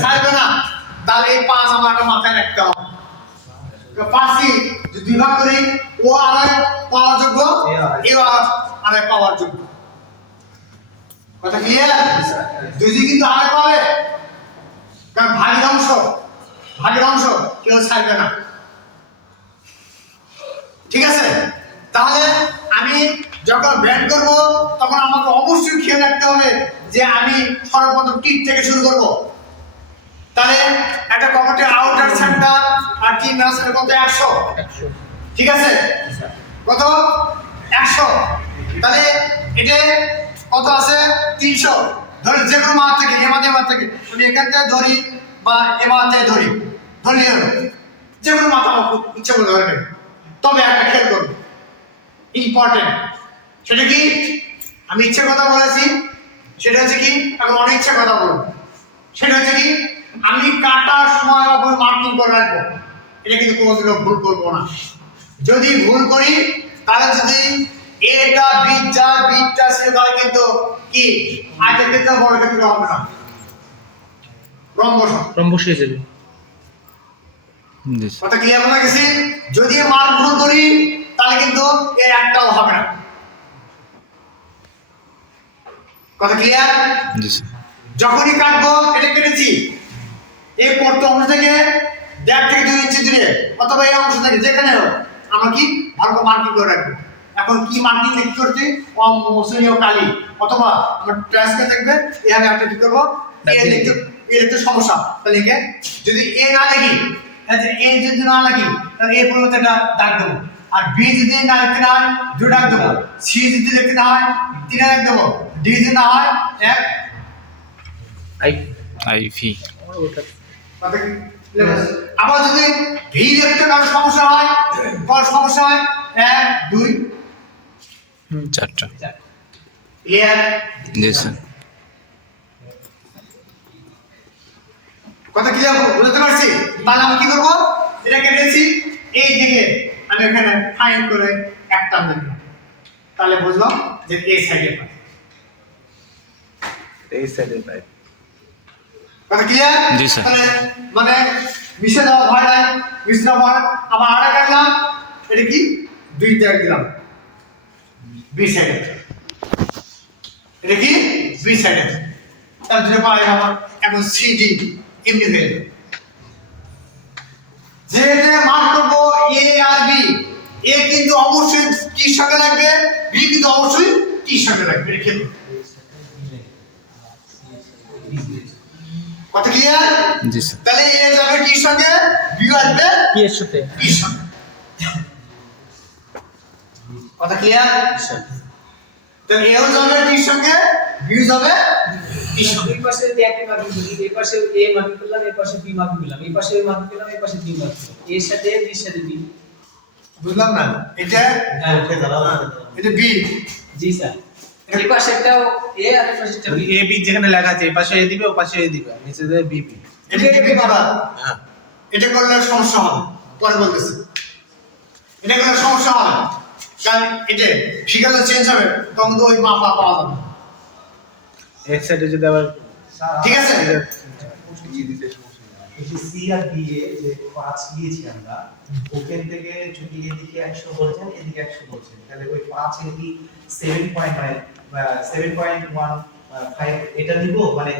ছাড়বে না। তাহলে এই 5 আমার মাথায় রাখতে হবে। 5ই যদি দুই ভাগ করি, ও আড়াই পাওয়ার যোগ্য, এ আড়াই পাওয়ার যোগ্য। কথা ক্লিয়ার? দুইজন কিন্তু আড়াই পাবে, কারণ ভাগের অংশ কেউ ছাড়বে না। ঠিক আছে? তাহলে আমি যখন ব্যাট করব তখন আমাকে অবশ্যই খেয়াল রাখতে হবে যে আমি সর্বপ্রথম টিপ থেকে শুরু করব। তাহলে একটা কমিটির আউটার সেন্টার আর টিম ম্যানেজার কত? 100। ঠিক আছে? কত? 100। তাহলে এটা কত আছে? 300। ধরে যে কোনো মাঠ থেকে, এ মাঠ থেকে আমি এখান থেকে ধরি বা এ মাঠ থেকে ধরি, ধরলে যে কোনো মাথা আমার ইচ্ছে করে ধরে নেব। তবে একটা খেয়াল করব, ইম্পর্টেন্ট। সেটা কি? আমি ইচ্ছের কথা বলেছি, সেটা হচ্ছে কি? এখন অনেক ইচ্ছের কথা বলবো। সেটা হচ্ছে কি? আমি কাটার সময় ওপর মার্কিং করে রাখবো। এটা কিন্তু কোনোদিনও ভুল করবো না। যদি ভুল করি তাহলে যদি এটা বিটটা সে তাহলে কিন্তু কি আজকের ক্ষেত্রে বড় ক্ষেত্রে হবে না, রম্বস হয়ে যাবে। কথা ক্লিয়ার হয়ে গেছে? যদি মার্ক ভুল করি তাহলে কিন্তু এর একটাও হবে না। কথা ক্লিয়ার? জি স্যার। যখনই কাটবো, এটা কেটেছি এই করতে অংশ থেকে 1.5 থেকে 2 ইঞ্চি দূরে অথবা এই অংশ থেকে যেখানে হোক আমরা কি ভালো মার্কিং করে রাখবো। এখন কি মার্কিং লিখতে করছি? অমোসনীয় কালি অথবা আমরা ট্রান্সকে দেখবে এখানে একটা কি করবো, এ লিখতে সমস্যা। তাহলে লিখে যদি এ না লিখি, এ যদি না লিখি তাহলে এ পরিবর্তে একটা দাগ দেবো। আর বি যদি না লিখতে না হয় 2 দাগ দেবো, সি যদি লিখতে না হয় 3 দাগ দেবো, ডি যদি না হয় 1। আইভি। আবার যদি ভি লিখতে কারো সমস্যা হয়, 1 2 4টা। ক্লিয়ার? জি স্যার। কথা ক্লিয়ার বুঝতে পারছি? তাহলে আমি কি করব? এটা কেটেছি এই দিকে, আমি এখানে ফাইন করে একটা দেব। তাহলে বুঝলাম যে এই সাইডে পাই, এই সাইডে পাই। কথা ক্লিয়ার? জি স্যার। তাহলে মানে মিশে দেওয়া ভয় নাই, মিশে দেওয়া ভয়। আবার আড়া কাটলাম, এটা কি 2 দাগ দিলাম বি সাইডে, এটা কি বি সাইডে। তার দুটো পাই আমার এখন সিডি এমনি হয়ে যাবে। যেটা মার্ক করবো এ আর বি, এ কিন্তু অবশ্যই টি সঙ্গে লাগবে, বি কিন্তু অবশ্যই টি সঙ্গে লাগবে। এটা খেলো। কথা ক্লিয়ার? জি স্যার। তাহলে এ যাবে টির সঙ্গে, বি আসবে কি এর সাথে? টির সঙ্গে। কথা ক্লিয়ার? তাহলে এও যাবে টির সঙ্গে, বি যাবে টির সঙ্গে। দুই পাশে একই মার্কিং করি, এই পাশে এ মার্কিং করলাম, এই পাশে বি মার্কিং করলাম, এই পাশে এ মার্কিং করলাম, এই পাশে বি মার্কিং করলাম, এর সাথে এ, বির সাথে বি। বুঝলাম না? এটা এটা বি। জি স্যার। এই পাশেরটাও এ আর এই পাশেরটা বি। এ বি যেখানে লেখা আছে এই পাশে এ দিবে, ও পাশে এ দিবে, নিচে দেবে বি বি। এটা কি বি বাবা? হ্যাঁ। এটা করলে সমস্যা হবে, পরে বলতেছি। এটা করলে সমস্যা হবে, কারণ এটা ফিগার চেঞ্জ হবে, তখন তো ওই মাপ পাওয়া যাবে। এক সাইডে যদি আবার ঠিক আছে? এই যে সি আর বি এ যে 5 দিয়েছি আমরা, ওখান থেকে যদি এদিকে 100 বলছেন, এদিকে 100 বলছেন, তাহলে ওই 5 এর কি 7.15 এটা নিব, মানে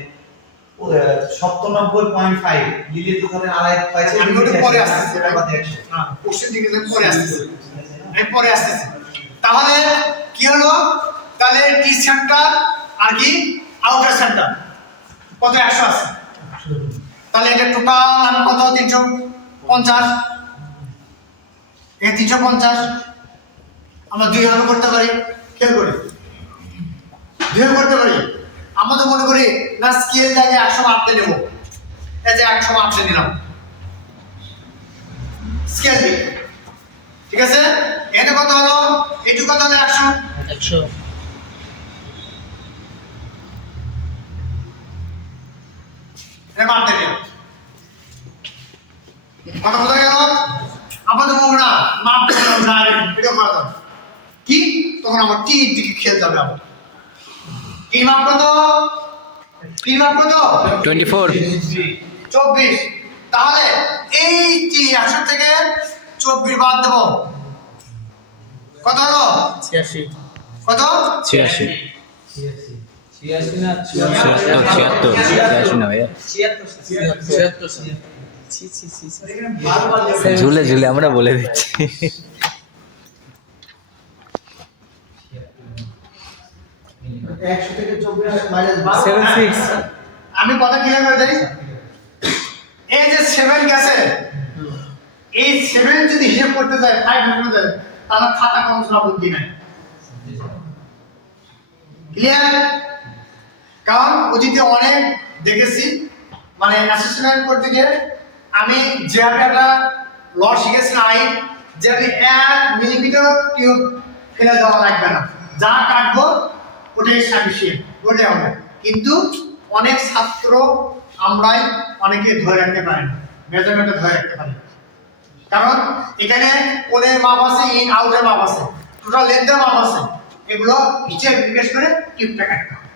97.5 নিলে তো তাহলে আড়াই পাইছে। আমি ওটা পরে আসতেছি, এটা বাদে 100। হ্যাঁ, কোশ্চেন দিকে পরে আসতেছি, আমি পরে আসতেছি। তাহলে কি হলো, তাহলে টি সেন্টার আর কি আউটার সেন্টার কত 100 আছে, তাহলে এটা টোটাল আমি কত 350, এই 350 আমরা 2 ভাবে করতে পারি, খেয়াল করে 2 ভাবে করতে পারি। আমরা তো মনে করি না স্কেল জায়গায় 100 মাপতে নেব, এই যে 100 মাপতে নিলাম স্কেল দিয়ে, ঠিক আছে। এটা কত হলো, এটু কত হলো 100, 100 এটা মাপতে নিলাম, কত বোঝা গেল। আমাদের মোমরা মাপতে নিলাম ডাইরেক্ট, এটা করা যাবে কি, তখন আমার টি দিকে খেলতে হবে। আবার টি মাপ কত, টি মাপ কত 24 24, তাহলে এই টি 100 থেকে 24 বাদ দেব, কত হলো 86 কত 86 86 না 76 না ভাইয়া, 76 ছি ছি ছি ছি। ঝুলে ঝুলে আমরা বলে দিচ্ছি। 100 থেকে 24 মাইনাস 76 আমি কথা ক্লিয়ার করে দেই। এই যে 7 গেছে, এই 7 যদি হিসাব করতে যায় 5 করতে যায়, তাহলে খাতা কম ছাড়া বুদ্ধি নাই, ক্লিয়ার। কারণ অতীতে অনেক দেখেছি, মানে অ্যাসেসমেন্ট করতে গিয়ে আমি যেভাবে একটা ল শিখেছিলাম আইন, যে আমি 1 মিলিমিটার টিউব ফেলে দেওয়া লাগবে না, যা কাটবো ওটাই সাফিসিয়েন্ট, ওটাই হবে। কিন্তু অনেক ছাত্র আমরাই অনেকে ধরে রাখতে পারি না, মেজারমেন্টটা ধরে রাখতে পারি, কারণ এখানে কোণের মাপ আছে, ইন আউটের মাপ আছে, টোটাল লেন্থের মাপ আছে, এগুলো হিসাব বিশেষ করে টিউবটা কাটতে হবে।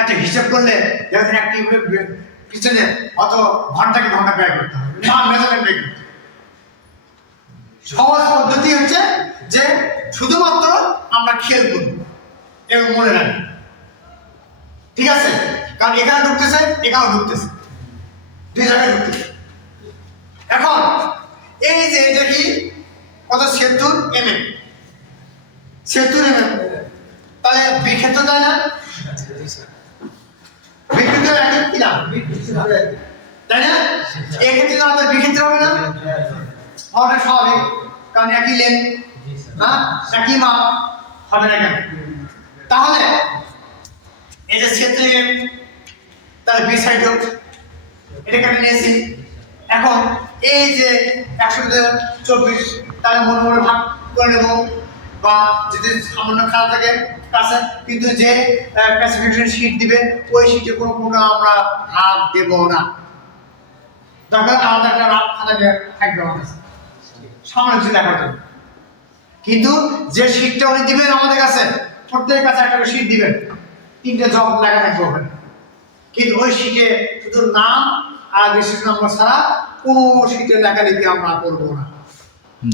একটা হিসাব করলে যেমন এক টিউবের পিছনে অত ঘন্টাকে ঘন্টা ব্যয় করতে হবে, না মেজারমেন্ট ব্যয় করতে হবে। সহজ পদ্ধতি হচ্ছে যে শুধুমাত্র আমরা খেয়াল করব এবং মনে রাখি, ঠিক আছে। কারণ এখানে ঢুকতেছে, এখানে ঢুকতেছে, 2 জায়গায় ঢুকতেছে। এখন এই যে এটা কি কত 70 mm, 70 mm, তাহলে বিক্ষেত্র তাই না, বিক্ষেত্র একই কি না, তাই না। এই ক্ষেত্রে তো আমাদের বিক্ষেত্র হবে না, হওয়াটা স্বাভাবিক, কারণ একই লেন্থ, হ্যাঁ একই মাপ, হবে না কেন। তাহলে এই যে 70 mm, তাহলে বি সাইড হোক, এটা কেটে নিয়েছি। এখন এই যে 124, তাহলে মনে মনে ভাগ করে নেব, বা যদি সামান্য খারাপ থাকে কাছে, কিন্তু যে ক্লাসিফিকেশন শীট দিবে ওই শীটে কোনো প্রকার আমরা ভাগ দেব না, দরকার আলাদা একটা খাতা থাকবে আমার কাছে সামনে কিছু দেখার জন্য। কিন্তু যে শীটটা উনি দিবেন আমাদের কাছে, প্রত্যেকের কাছে একটা শীট দিবেন, 3টে জব লেখা থাকবে ওখানে, কিন্তু ওই শীটে শুধু নাম আর রেজিস্ট্রেশন নাম্বার ছাড়া কোনো শীটে লেখালেখি আমরা করবো না।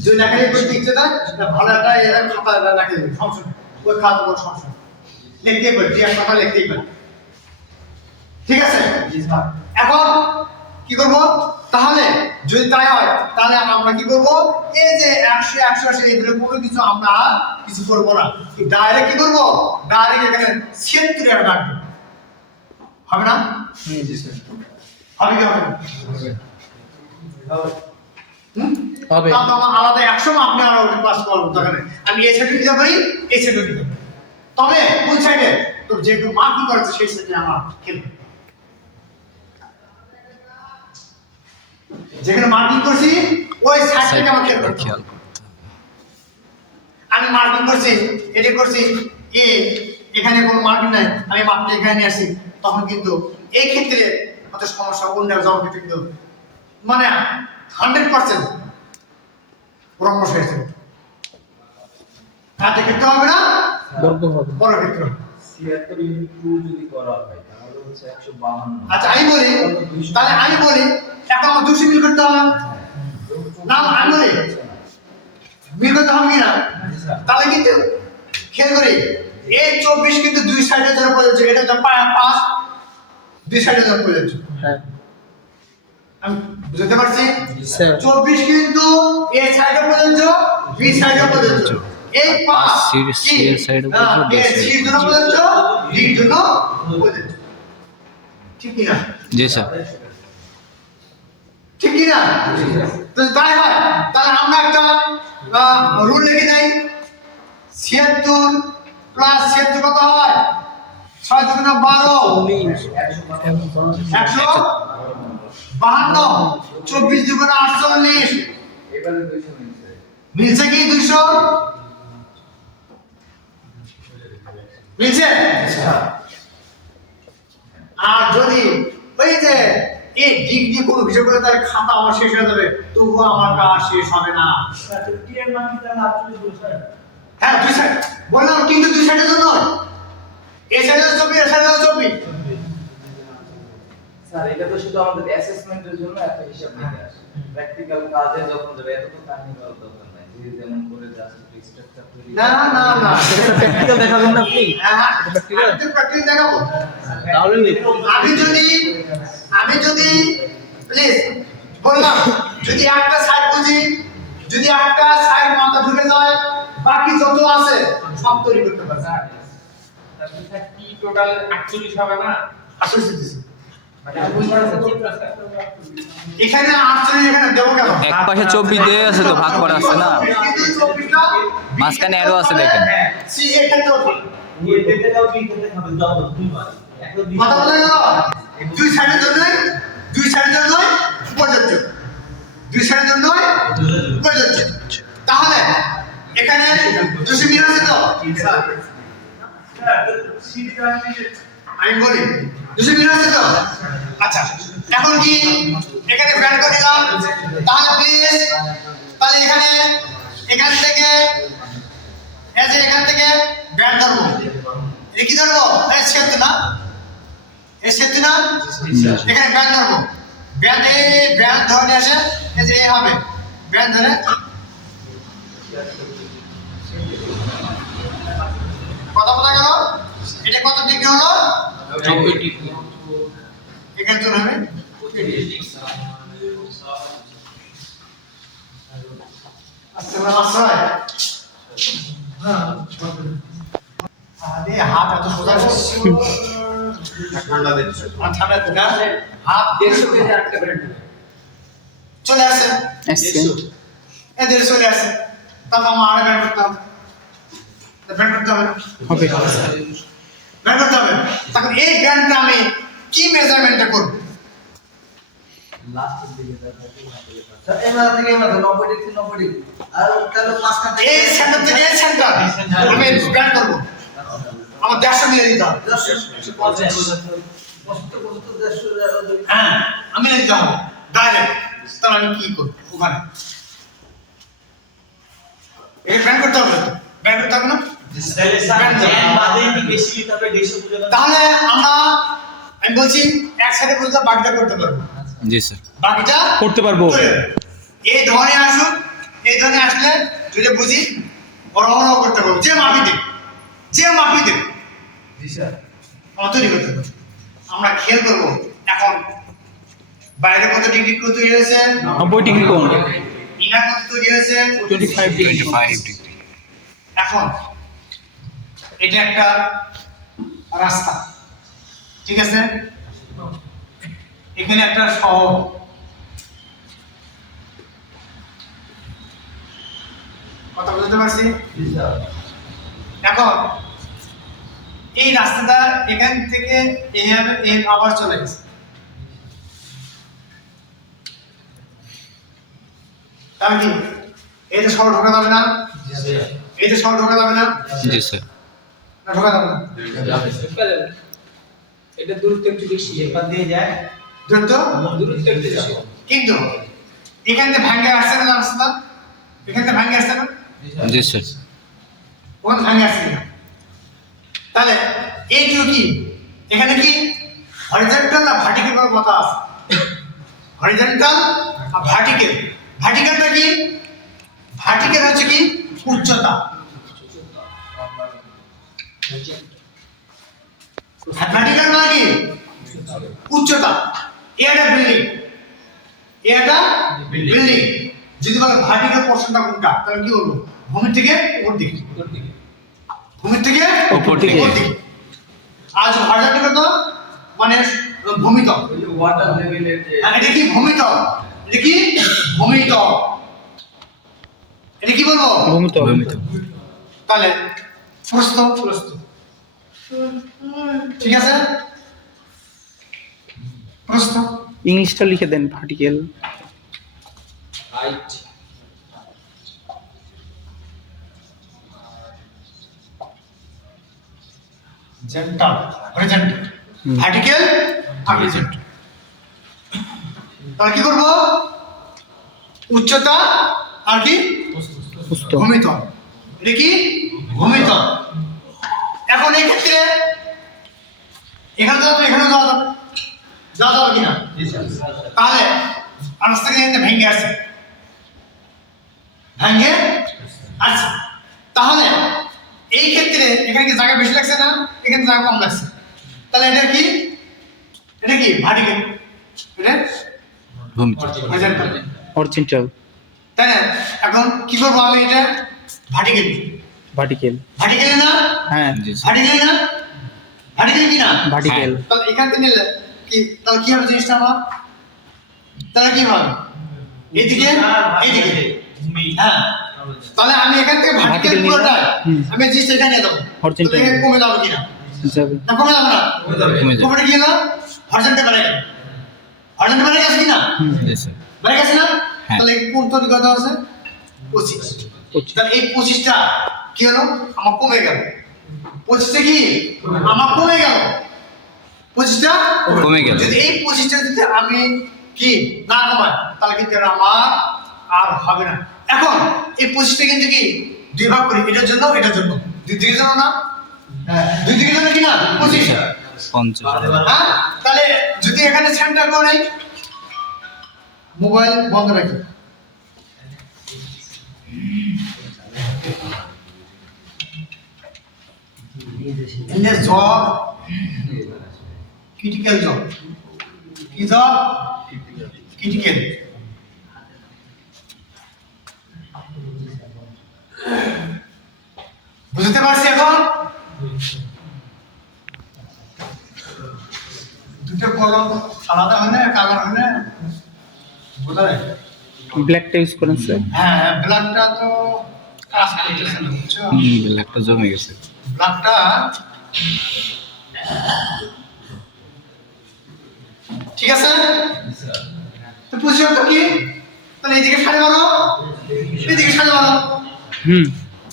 যদি লেখালেখি করতে ইচ্ছে দেয়, ভালো একটা এরকম খাতা লেখা দেবে, সমস্যা নেই, ওই খাতা কোনো সমস্যা নেই, লিখতেই পারি, যে একটা কথা লিখতেই পারি, ঠিক আছে। এখন কি করব, তাহলে যদি তাই হয় তাহলে আমরা কি করব, এই যে 100 180 এগুলো কোনো কিছু আমরা কিছু করব না, ডাইরেক্ট কি করব, ডাইরেক্ট এখানে 76 এর রাখবো, হবে না, হবে কি হবে না, হবে। তাহলে আমার আলাদা 100 মাপ নিয়ে আর ওটা পাস করব, দরকার নেই। আমি এই সাইডে দিতে পারি, এই সাইডে দিতে পারি, তবে কোন সাইডে তো যেগুলো মার্কিং করেছে সেই সাইডে আমার খেলবে, যেখানে মার্কিং করছি ওই সাইডটাকে আমার খেয়াল করতে হবে। আমি মার্কিং করছি, এটা করছি এ, এখানে কোনো মার্কিং নাই, আমি মাপটা এখানে নিয়ে আসি, তখন কিন্তু এই ক্ষেত্রে কত সমস্যা, অন্য জব ক্ষেত্রে কিন্তু মানে 100% পরামর্শ হয়েছে, কাজে ক্ষেত্রে হবে না, বর্গ হবে, বড় ক্ষেত্রে হবে। 76 ইনটু 2 যদি করা হয় তাহলে হচ্ছে 152। আচ্ছা আমি বলি, তাহলে আমি বলি এখন আমার 200 মিল করতে হবে না, আমি বলি মিল করতে হবে কিনা, তাহলে কিন্তু খেয়াল করি এই 24 কিন্তু 2 সাইডের জন্য প্রযোজ্য, এটা তো 5 2 সাইডের জন্য প্রযোজ্য, হ্যাঁ আমি বুঝতে পারছি। স্যার 24 কিন্তু এই সাইডে প্রযোজ্য, বি সাইডে প্রযোজ্য, এই পাশ সির সাইডে বলছো, সির জন্য প্রযোজ্য, ডির জন্য প্রযোজ্য। ঠিক কি না? জি স্যার। ঠিক কি না? তো তাই হয়, তাহলে আমরা একটা রুল লিখে দেই, 76 প্লাস 76 কত হয়? 6 × 12 152, 24 × 48 মিলছে কি 200? মিলছে? আর যদি ওই যে এই ডিগ্রি কোন বিষয় করে তার খাতা আমার শেষ হয়ে যাবে, তবুও আমার কাজ শেষ হবে না। টি এর মান কি তাহলে 48 বলছো স্যার? হ্যাঁ, দুই সাইড বললাম, কিন্তু দুই সাইডের জন্য এই সাইডে 24, এই সাইডে 24। স্যার এটা তো শুধু আমাদের অ্যাসেসমেন্টের জন্য একটা হিসাব নিতে আসে। প্র্যাকটিক্যাল কাজে যখন যাবে এত তো কাহিনী করার দরকার নাই, যে যেমন করে জাস্ট স্ট্রাকচার তৈরি। না না না, প্র্যাকটিক্যাল দেখাবেন না আপনি? হ্যাঁ আমি তো প্র্যাকটিস দেখাবো। তাহলে আমি যদি প্লিজ বললাম, যদি একটা সাইড বুঝি, যদি একটা সাইড মাথা ঢুকে যায়, বাকি যত আছে সব তৈরি করতে পারবে। স্যার কি টোটাল 48 হবে না? আসলে মানে বুঝতে এখানে 48, এখানে দেবো কেন? এক পাশে 24 দিয়ে আছে তো, ভাগ করা আছে না, মাঝখানে অ্যারো আছে দেখেন। সি এখানে নিয়ে দেখতে যাও কি করতে হবে দাও দুইবার। একটা কথা বলা গেল, দুই সাইডের জন্য প্রযোজ্য, দুই সাইডের জন্য প্রযোজ্য। তাহলে এখানে 282 তো আমি বলি 282 তো। আচ্ছা, এখন কি এখানে ব্যান্ড করে দিলাম, তাহলে প্লিজ, তাহলে এখান থেকে এখান থেকে ব্যান্ড ধরবো, এটা কি ধরবো? এই সেতু না, এই সেতু না, এখানে ব্যান্ড ধরবো, ব্যান্ড ধরে আসে, এই যে এ হবে ব্যান্ড ধরে, কথা বলা গেল। এটা কত ডিগ্রি হলো? 90 ডিগ্রি। এখানে তো হবে আচ্ছা আরে হাত এত সোজা ঠান্ডা দিচ্ছে, ঠান্ডা দিন না, হাত 150 কেজি একটা ব্র্যান্ড চলে আসে, এদের চলে আসে, তারপর আমার আরে ব্যান্ড করতে হবে, ব্যান্ড করতে হবে ব্যান্ড করতে হবে। তখন এই ব্যান্ডটা আমি কি মেজারমেন্টে করব? লাস্টের দিকে দেখা স্যার এবার থেকে এবার 90 ডিগ্রি 90 ডিগ্রি আর তাহলে মাঝখান থেকে এই সেন্টার থেকে এই সেন্টার আমি ব্যান্ড করব, আমার 150 মিলে দিতে হবে। 75 হ্যাঁ, আমি দিতে হবে ডাইরেক্ট। তাহলে আমি কি করব ওখানে? এই ব্যান্ড করতে হবে, ব্যান্ড করতে হবে না? তাহলে স্যার জ্ঞান বাদে কি বেশি নিতে হবে 150 বুঝে দাও। তাহলে আমি বলছি এক সাইডে বুঝলে বাকিটা করতে পারবো, জি স্যার। বাকিটা করতে পারবো। এই ধরনের আসুন, এই ধরনের আসলে যদি বুঝি বড় বড় করতে পারবো, যে মাপি দেব জি স্যার আমরা তৈরি করতে পারবো। আমরা খেয়াল করবো এখন বাইরে কত ডিগ্রি তৈরি হয়েছে, 90 ডিগ্রি কোণ, ইনার কত তৈরি হয়েছে, 25 ডিগ্রি। 25 ডিগ্রি। এখন এটা একটা রাস্তা, ঠিক আছে, এখানে একটা শহর, কথা বুঝতে পারছি? এখন এই রাস্তাটা এখান থেকে এই আবার চলে গেছে, তাহলে কি এই যে শহর ঢোকা যাবে না? এই যে শহর ঢোকা যাবে না? জি স্যার। না ঢোকা যাবে না, এটা দূরত্ব একটু বেশি, এবার দিয়ে যায় দূরত্ব দূরত্ব একটু বেশি। কিন্তু এখান থেকে ভাঙে আসছে না রাস্তা, এখান থেকে ভাঙে আসছে না, জি স্যার। ওখানে ভাঙে আসছে না। তাহলে এইটুকু কি এখানে কি হরিজন্টাল না ভার্টিক্যাল কথা আছে? হরিজন্টাল আর ভার্টিক্যাল। ভার্টিক্যালটা কি? ভার্টিক্যাল হচ্ছে কি উচ্চতা, ভার্টিক্যাল মানে কি উচ্চতা। এটা বিল্ডিং, যদি বলে ভার্টিক্যাল পোর্শনটা কোনটা, তাহলে কি বলবো? ভূমি থেকে উপর দিকে, উপর দিকে। ভূমি থেকে উপর দিকে। আর যে হরিজন্টাল কত মানে ভূমিতল। ওই যে ওয়াটার লেভেলের যে আর এটা কি ভূমিতল, এটা কি ভূমিতল, এটা কি বলবো ভূমিতল। তাহলে প্রস্থ, ঠিক আছে, প্রস্থ ইংলিশটা লিখে দেন, ভার্টিক্যাল। হাইট জেন্টাল হরিজন্টাল, ভার্টিক্যাল হরিজন্টাল। তাহলে কি করব, উচ্চতা আর কি প্রস্থ। ভূমিতল, এটা কি ভূমিতল। এখন এই ক্ষেত্রে এখানে যাবো, এখানে যাওয়া যাবে, যাওয়া যাবে কিনা, তাহলে রাস্তা কিন্তু ভেঙে আসছে, ভেঙে আসছে। তাহলে এই ক্ষেত্রে এখানে কি জায়গা বেশি লাগছে না, এখানে জায়গা কম লাগছে, তাহলে এটা কি, এটা কি ভার্টিক্যাল, এটা হরিজন্টাল, হরিজন্টাল, তাই না? এখন কি করবো আমি, এটা ভার্টিক্যাল, ভার্টিক্যাল। ভার্টিক্যাল না, হ্যাঁ, ভার্টিক্যাল না, ভার্টিক্যাল কি না, ভার্টিক্যাল। তাহলে এখান থেকে নিলে কি, তাহলে কি হবে জিনিসটা আমার, তাহলে কি হবে এইদিকে, এইদিকে, হ্যাঁ, তাহলে আমি এখান থেকে ভার্টিক্যাল Vertical নিয়ে পুরোটা হুম। আমি জিনিসটা এখানে নিয়ে যাবো, Horizontal তাহলে এখানে কমে যাবে কিনা, যাবে। না কমে যাবে না, কমে যাবে। কমে গেল, হরিজন্টাল বেড়ে গেল, হরিজন্টাল বেড়ে গেছে কিনা, বেড়ে গেছে না, হ্যাঁ। তাহলে কোন তৈরি কত আছে 25, তাহলে এই 25টা কি হলো আমার কমে গেল, 25টা কি আমার কমে গেল, 25টা কমে গেল। যদি এই 25টা যদি আমি কি না কমাই তাহলে কিন্তু এটা আমার আর হবে না। এখন এই 25টা কিন্তু কি দুই ভাগ করি, এটার জন্য এটার জন্য, দুই দিকের জন্য না, দুই দিকের জন্য কি না 25, 50। হ্যাঁ, তাহলে যদি এখানে সেন্টার করে নেই, মোবাইল বন্ধ রাখি, in a job, critical job, কি job, critical, বুঝতে পারছি এখন, দুটো কলম আলাদা হলে কালার হলে বোঝা যায়, ব্ল্যাকটা ইউজ করেন স্যার। হ্যাঁ ব্ল্যাকটা তো কাজ করতেছে না, বুঝছো, ব্ল্যাকটা জমে গেছে। ব্ল্যাকটা ঠিক আছে, তো পজিশন তো কি, তাহলে এইদিকে 12.5, এইদিকে 12.5,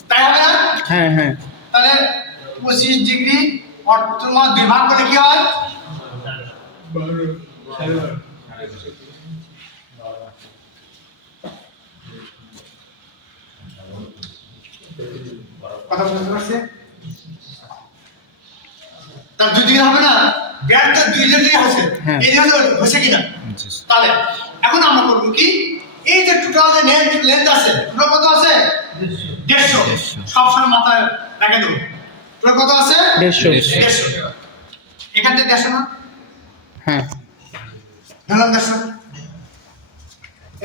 তাই হবে না, হ্যাঁ হ্যাঁ। তাহলে 25 ডিগ্রি অর্থমা দুই ভাগ করলে কি হয়, কথা বুঝতে পারছে, তার দুই দিকে হবে না, ব্যাটটা দুই দিকে আছে, হ্যাঁ। এই দিকে হচ্ছে কিনা, তাহলে এখন আমরা করবো কি, এই যে টোটাল যে লেন্থ আছে, টোটাল কত আছে 150, সবসময় মাথায় রেখে দেবো, টোটাল কত আছে 150। 150, এখান থেকে 150 না, হ্যাঁ, ধরলাম 150,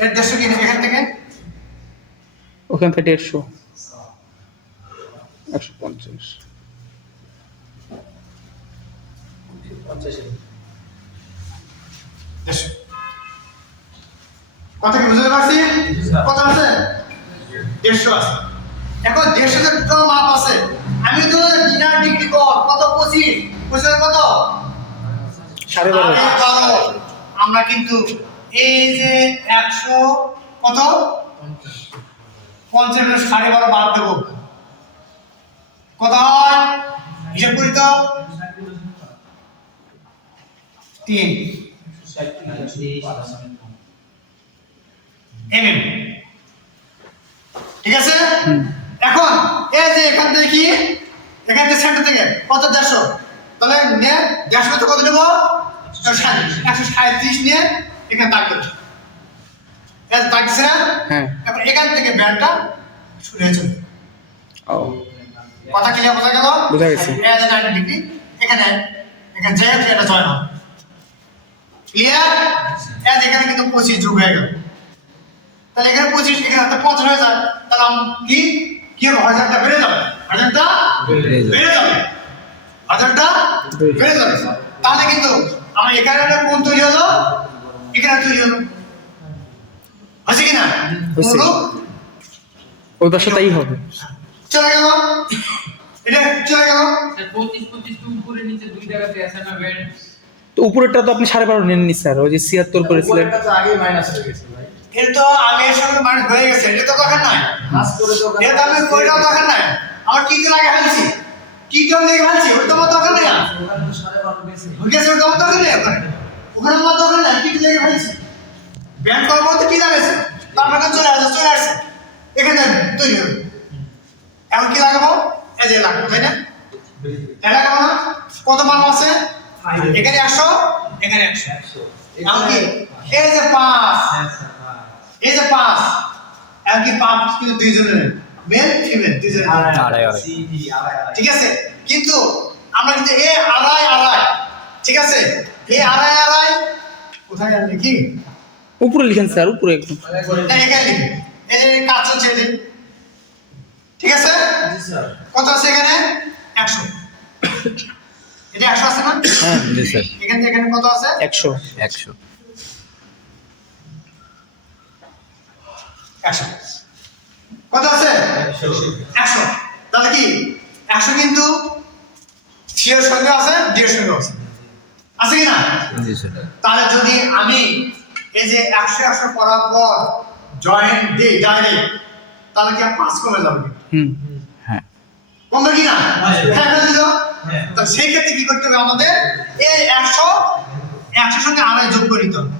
এর 150 কি এখান থেকে ওখান থেকে 150, 150। 150, কথা কি বুঝতে পারছি, কত আছে 150 আছে। এখন 150 এর টোটাল মাপ আছে, আমি তো ডিনার ডিগ্রি কত 25, 25 কত 12.5। 12.5, আমরা কিন্তু এই যে 100 কত 50 12.5 বাদ দেবো, কত হয় হিসাব করি তো 3 mm, ঠিক আছে। এখন এই যে এখান থেকে কি, এখান থেকে সেন্টার থেকে কত 150, তাহলে নিয়ে 150 তো কত নেব 137 নিয়ে এখানে দাগ দেবো, এই দাগ দিছে না, হ্যাঁ। এখন এখান থেকে ব্যান্ডটা শুরু হয়েছে, ও, কথা ক্লিয়ার, বোঝা গেল, বোঝা গেছে। এই যে 90 ডিগ্রি এখানে এখানে যে এটা জয়েন হবে, ক্লিয়ার, এই যে এখানে কিন্তু 25 যোগ হয়ে গেল, তাহলে এখানে 25 এখানে 50 হয়ে যায়, তাহলে আমি কি কি হবে? হাজারটা বেড়ে যাবে, হাজারটা বেড়ে যাবে, হাজারটা বেড়ে যাবে। তাহলে কিন্তু আমার এখানে একটা কোণ তৈরি হলো, এখানে তৈরি হলো, আছে কিনা? হয়েছে। হলো? ওই পাশে তাই হবে। চলে গেল, এটা চলে গেল। স্যার 25 টু উপরে নিচে দুই জায়গাতে আছে না ব্যান্ড? তো উপরেরটা তো আপনি 12.5 নেননি স্যার, ওই যে 76 করেছিলেন। উপরেরটা তো আগেই মাইনাস হয়ে গেছে ভাই। এটা তো আমি এর সঙ্গে মানুষ হয়ে গেছে, এটা তো দরকার নাই। হাস করে তো এটা তো আমি কইটাও দরকার নাই, আমার কি করে লাগে ফেলছি, কি করে লেগে ফেলছি, ওটা তো আমার দরকার নাই। ওখানে তো 12.5 গেছে। হয়ে গেছে, ওটা আমার দরকার নেই। ওখানে আমার দরকার নাই, কি লেগে ফেলছি, ব্যায়াম করার মধ্যে কি লাগাইছে, তার মানে চলে আসছে এখানে তৈরি হবে। এখন কি লাগাবো? এই যে লাগাবো, তাই না? এটা লাগাবো না? কত মান আছে? এখানে 100, এখানে 100। এখন কি এই যে 5, এই যে 5, এখন কি 5 কিন্তু দুইজনের, মেল ফিমেল দুইজনের, আড়াই আড়াই। সিডি আড়াই। ঠিক আছে? কিন্তু আমরা কিন্তু এ আড়াই আড়াই, ঠিক আছে? এ আড়াই আড়াই কোথায় আনলে কি? উপরে লিখেন স্যার, উপরে একদম। না, এখানে লিখি। এই যে কাজ হচ্ছে এই যে, ঠিক আছে? জি স্যার। কত আছে এখানে? 100। এটা 100 আছে না? হ্যাঁ জি স্যার। এখান থেকে এখানে কত আছে? 100। 100। 100 কত আছে? 100। তাহলে কি 100 কিন্তু সি এর সঙ্গে আছে, ডি এর সঙ্গে আছে, আছে কি না? জি স্যার। তাহলে যদি আমি এই যে 100 করার পর জয়েন্ট দিই ডাইরেক্ট, তাহলে কি আর 5 কমে যাবে? হ্যাঁ। কমবে কি না? হ্যাঁ, কমে দিল। তাহলে সেই ক্ষেত্রে কি করতে হবে আমাদের? এই 100 সঙ্গে আড়াই যোগ করে নিতে হবে।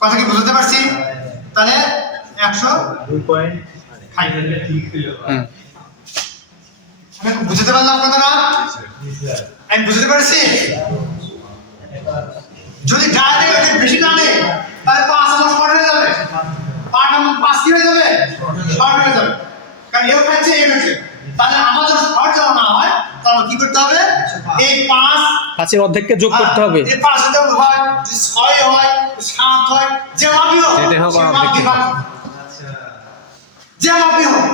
কথা কি বুঝতে পারছি? তাহলে 100 2.5 হুম। আমি বুঝতে পারলাম কথাটা? আমি বুঝতে পারছি? যদি ডাইরেক্ট বেশি টানে তাহলে 5 আমার শর্ট হয়ে যাবে, 5 কি হয়ে যাবে? শর্ট হয়ে যাবে, কারণ এও খাচ্ছে এ খাচ্ছে। তাহলে আমার যদি শর্ট যেন না হয়, তাহলে কি করতে হবে? এই 5 5-এর অর্ধেককে যোগ করতে হবে। এই 5 যদি হয়, যদি 6 হয়, 7 হয়, যে মাপই হোক, যেটাই হোক, সে আমার মাপই অর্ধেক। হোক। যে মাপই হোক,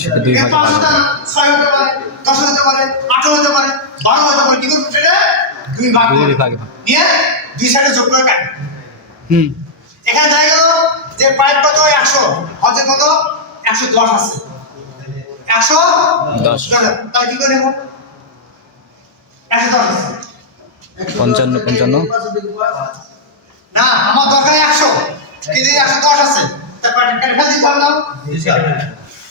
সেটা 2 এই ভাগে 5 ভাগ হতে 6 হতে পারে, 10 হতে পারে, 8 হতে পারে, 12 হতে পারে। কি করবো সেটা? 2 ভাগ দুই করবো। ভাগে ভাগ। নিয়ে 2 সাইডে যোগ করে কাটবো। হুম। এখানে দেখা গেল যে পাইপ কত? 100, হচ্ছে কত? 110 আছে, 110। তাহলে কি করে নেব? 110 আছে। 55 না, আমার দরকার 100, কিন্তু 110 আছে, তারপর কাটে ফেল দিতে হবে না? জি স্যার।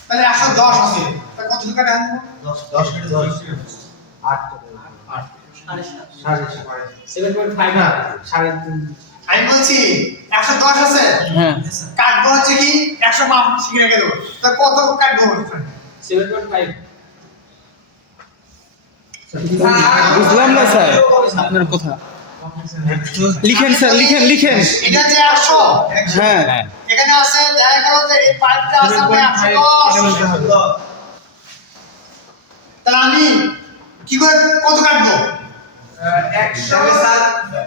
তাহলে 110 আছে, তাহলে কত কাটে আনবো? 10 মিনিট 10 8 7.5 না না 3.5 আমি বলছি 110 আছে, হ্যাঁ। কাটবো হচ্ছে কি 100 মাপ শিখে রেখে দেবো, তা কত কাটবো? 7.5 বুঝলাম না স্যার আপনার কথা। লিখেন স্যার, লিখেন। এটা যে 100, হ্যাঁ। হ্যাঁ। এখানে আছে দেখা গেল যে এই পাইপটা আছে আমার 110, তাহলে আমি কি করে কত কাটবো? 100 স্যার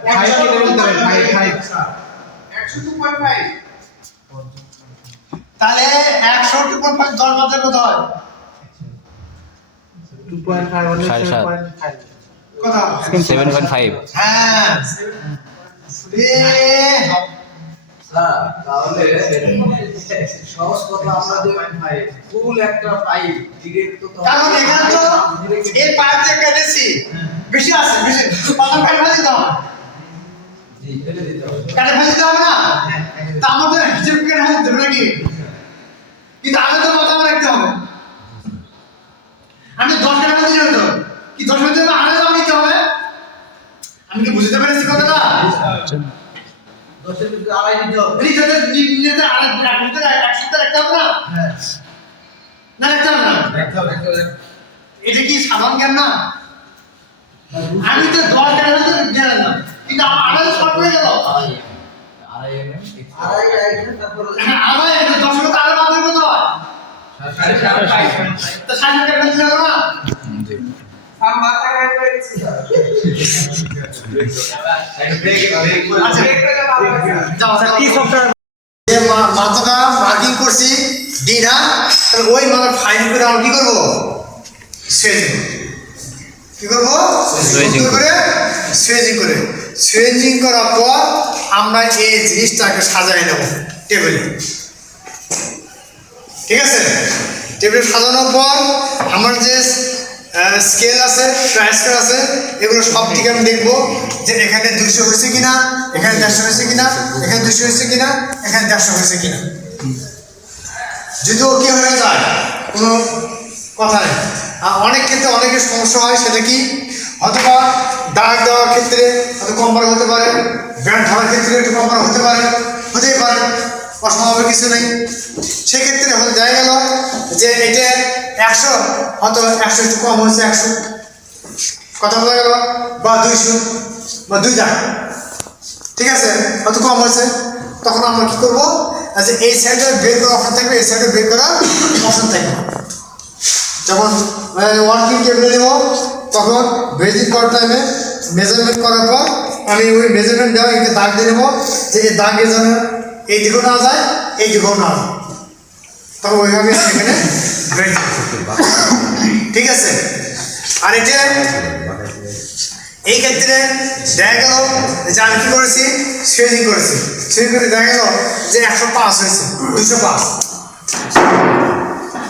100.5 তাহলে 100.5 10 মধ্যে কত হয়? 2.5 হলে 7.5 কত? 7.5। হ্যাঁ, স্যার তাহলে সহজ কথা আমরা যে ফুল একটা পাইপ ডিরেক্ট তো কারণ এখানে তো এই পাইপ দিয়ে কেটেছি, বেশি আছে, বেশি কত কাটে ফেলে দিতে হবে? জি ফেলে দিতে হবে। কাটে ফেলে দিতে হবে না? তা আমাদের হিসেব করে ফেলে দেবে নাকি? কিন্তু আগে তো মাথা রাখতে হবে। আমি 10 কাটে ফেলে দিতে হতো কি 10 মিনিটের জন্য আগে দাম নিতে হবে? আমি কি বুঝতে পেরেছি কথাটা? 10 এর ভিতরে আড়াই দিতে হবে। নিতে আরে রাখতে একসাথে রাখতে হবে না? হ্যাঁ না রাখতে হবে না? রাখতে হবে এটা কি সাধারণ জ্ঞান না? আমি তো 10 কাটে ফেলে জ্ঞান না, কিন্তু আমার আগে শর্ট হয়ে গেল। আড়াই mm আড়াই রাখলে তারপর আমার 10 মিনিট আগে বাদ হয়ে কত হয়? তো 60 কাটে ফেলে দিতে হবে না? জি। আর মাথা গায়ে পড়ে গেছে স্যার। আচ্ছা, যাও কি সফটওয়্যার? মাত্রা মার্কিং করছি, দিই না, তাহলে ওই মানের ফাইন করে আমরা কি করবো? সুইজিং কি করবো? সুইজিং করে সুইজিং করে সুইজিং করার পর আমরা এই জিনিসটাকে সাজাই নেব টেবিলে। ঠিক আছে, টেবিলে সাজানোর পর আমার যে স্কেল আছে, ট্রাই স্কেল আছে, এগুলো সব থেকে আমি দেখবো যে এখানে 200 হয়েছে কিনা, এখানে 150 হয়েছে কিনা, এখানে 200 হয়েছে কিনা, এখানে 150 হয়েছে কিনা। যদি ও কি হয়ে যায় কোনো কথা নেই। আর অনেক ক্ষেত্রে অনেকের সমস্যা হয়, সেটা কি অথবা দাগ দেওয়ার ক্ষেত্রে হয়তো কম বড় হতে পারে, ব্যান্ড ধরার ক্ষেত্রে একটু কম বড় হতে পারে, হতেই পারে, অসম্ভব কিছু নেই। সেক্ষেত্রে হয়তো দেখা গেল যে এটা 100 হয়তো 100 একটু কম হয়েছে, 100 কথা বলা গেল, বা 200 বা 2 দাগ, ঠিক আছে, হয়তো কম হয়েছে। তখন আমরা কি করবো? আচ্ছা, এই সাইডে বের করার অপশন থাকবে, এই সাইডে বের করার অপশন থাকবে। যখন ওয়ার্কিং টেবিলে নেব তখন বেজিং করার টাইমে মেজারমেন্ট করার পর আমি ওই মেজারমেন্ট দেওয়া একে দাগ দিয়ে নেবো যে এই দাগে যেন এই দিকেও না যায়, এই দিকেও না যায়, তখন ওইভাবে এখানে ঠিক আছে। আর এটা এই ক্ষেত্রে দেখা গেল যে আমি কি করেছি? সুইজিং করেছি। সুইজিং করে দেখা গেল যে 105 হয়েছে, 205,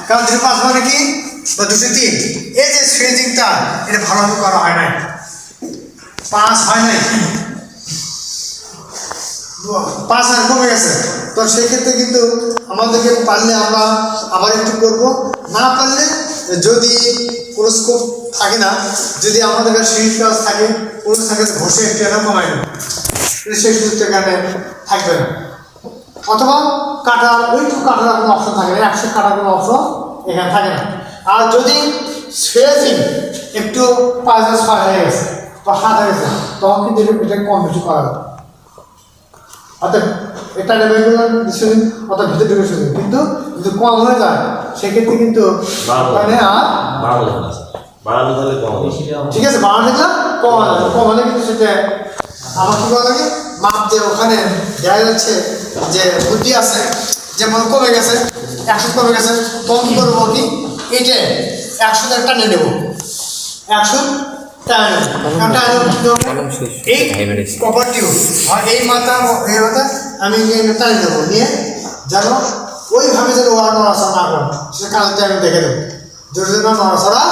কারণ 205 মানে কি, বা 203। এই যে সুইজিংটা এটা ভালোভাবে করা হয় নাই, 5 হয় নাই, 5 আর কমে গেছে। তো সেক্ষেত্রে কিন্তু আমাদেরকে পারলে আমরা আবার একটু করব, না পারলে যদি কোনো স্কোপ থাকে না, যদি আমাদের কাছে সিরিজ কাজ থাকে, কোনো থাকে ঘষে একটু এনে কমাই নেব, সেই সুযোগটা এখানে থাকবে না। অথবা কাটার ওইটুকু কাটার কোনো অপশন থাকে না, 100 কাটার কোনো অপশন এখানে থাকে না। আর যদি সুইজিং একটু 5-6 হয়ে গেছে বা 7 হয়ে গেছে, তখন কিন্তু এটা কম বেশি করা হবে। অর্থাৎ এটা নেবে সুইজিং, অর্থাৎ ভিতরে ঢুকে সুইজিং, কিন্তু যদি কম হয়ে যায় সেক্ষেত্রে কিন্তু ওখানে আর বাড়ানো তাহলে কম হবে। ঠিক আছে, বাড়ানো দেখলাম কম হলে কিন্তু সেটা আমার কি করা লাগে, মাপ দিয়ে ওখানে দেখা যাচ্ছে যে বুদ্ধি আছে, যেমন কমে গেছে 100 কমে গেছে, তখন কি করবো কি এইটা 100 টানে নেবো, 100 টানে এই কপার টিউব আর এই মাথা আমি টানে দেবো, নিয়ে যেন ওইভাবে যেন ওরা নড়াচড়া না করে, সেটা কাজটা আমি দেখে দেবো, জোরে যেন নড়াচড়া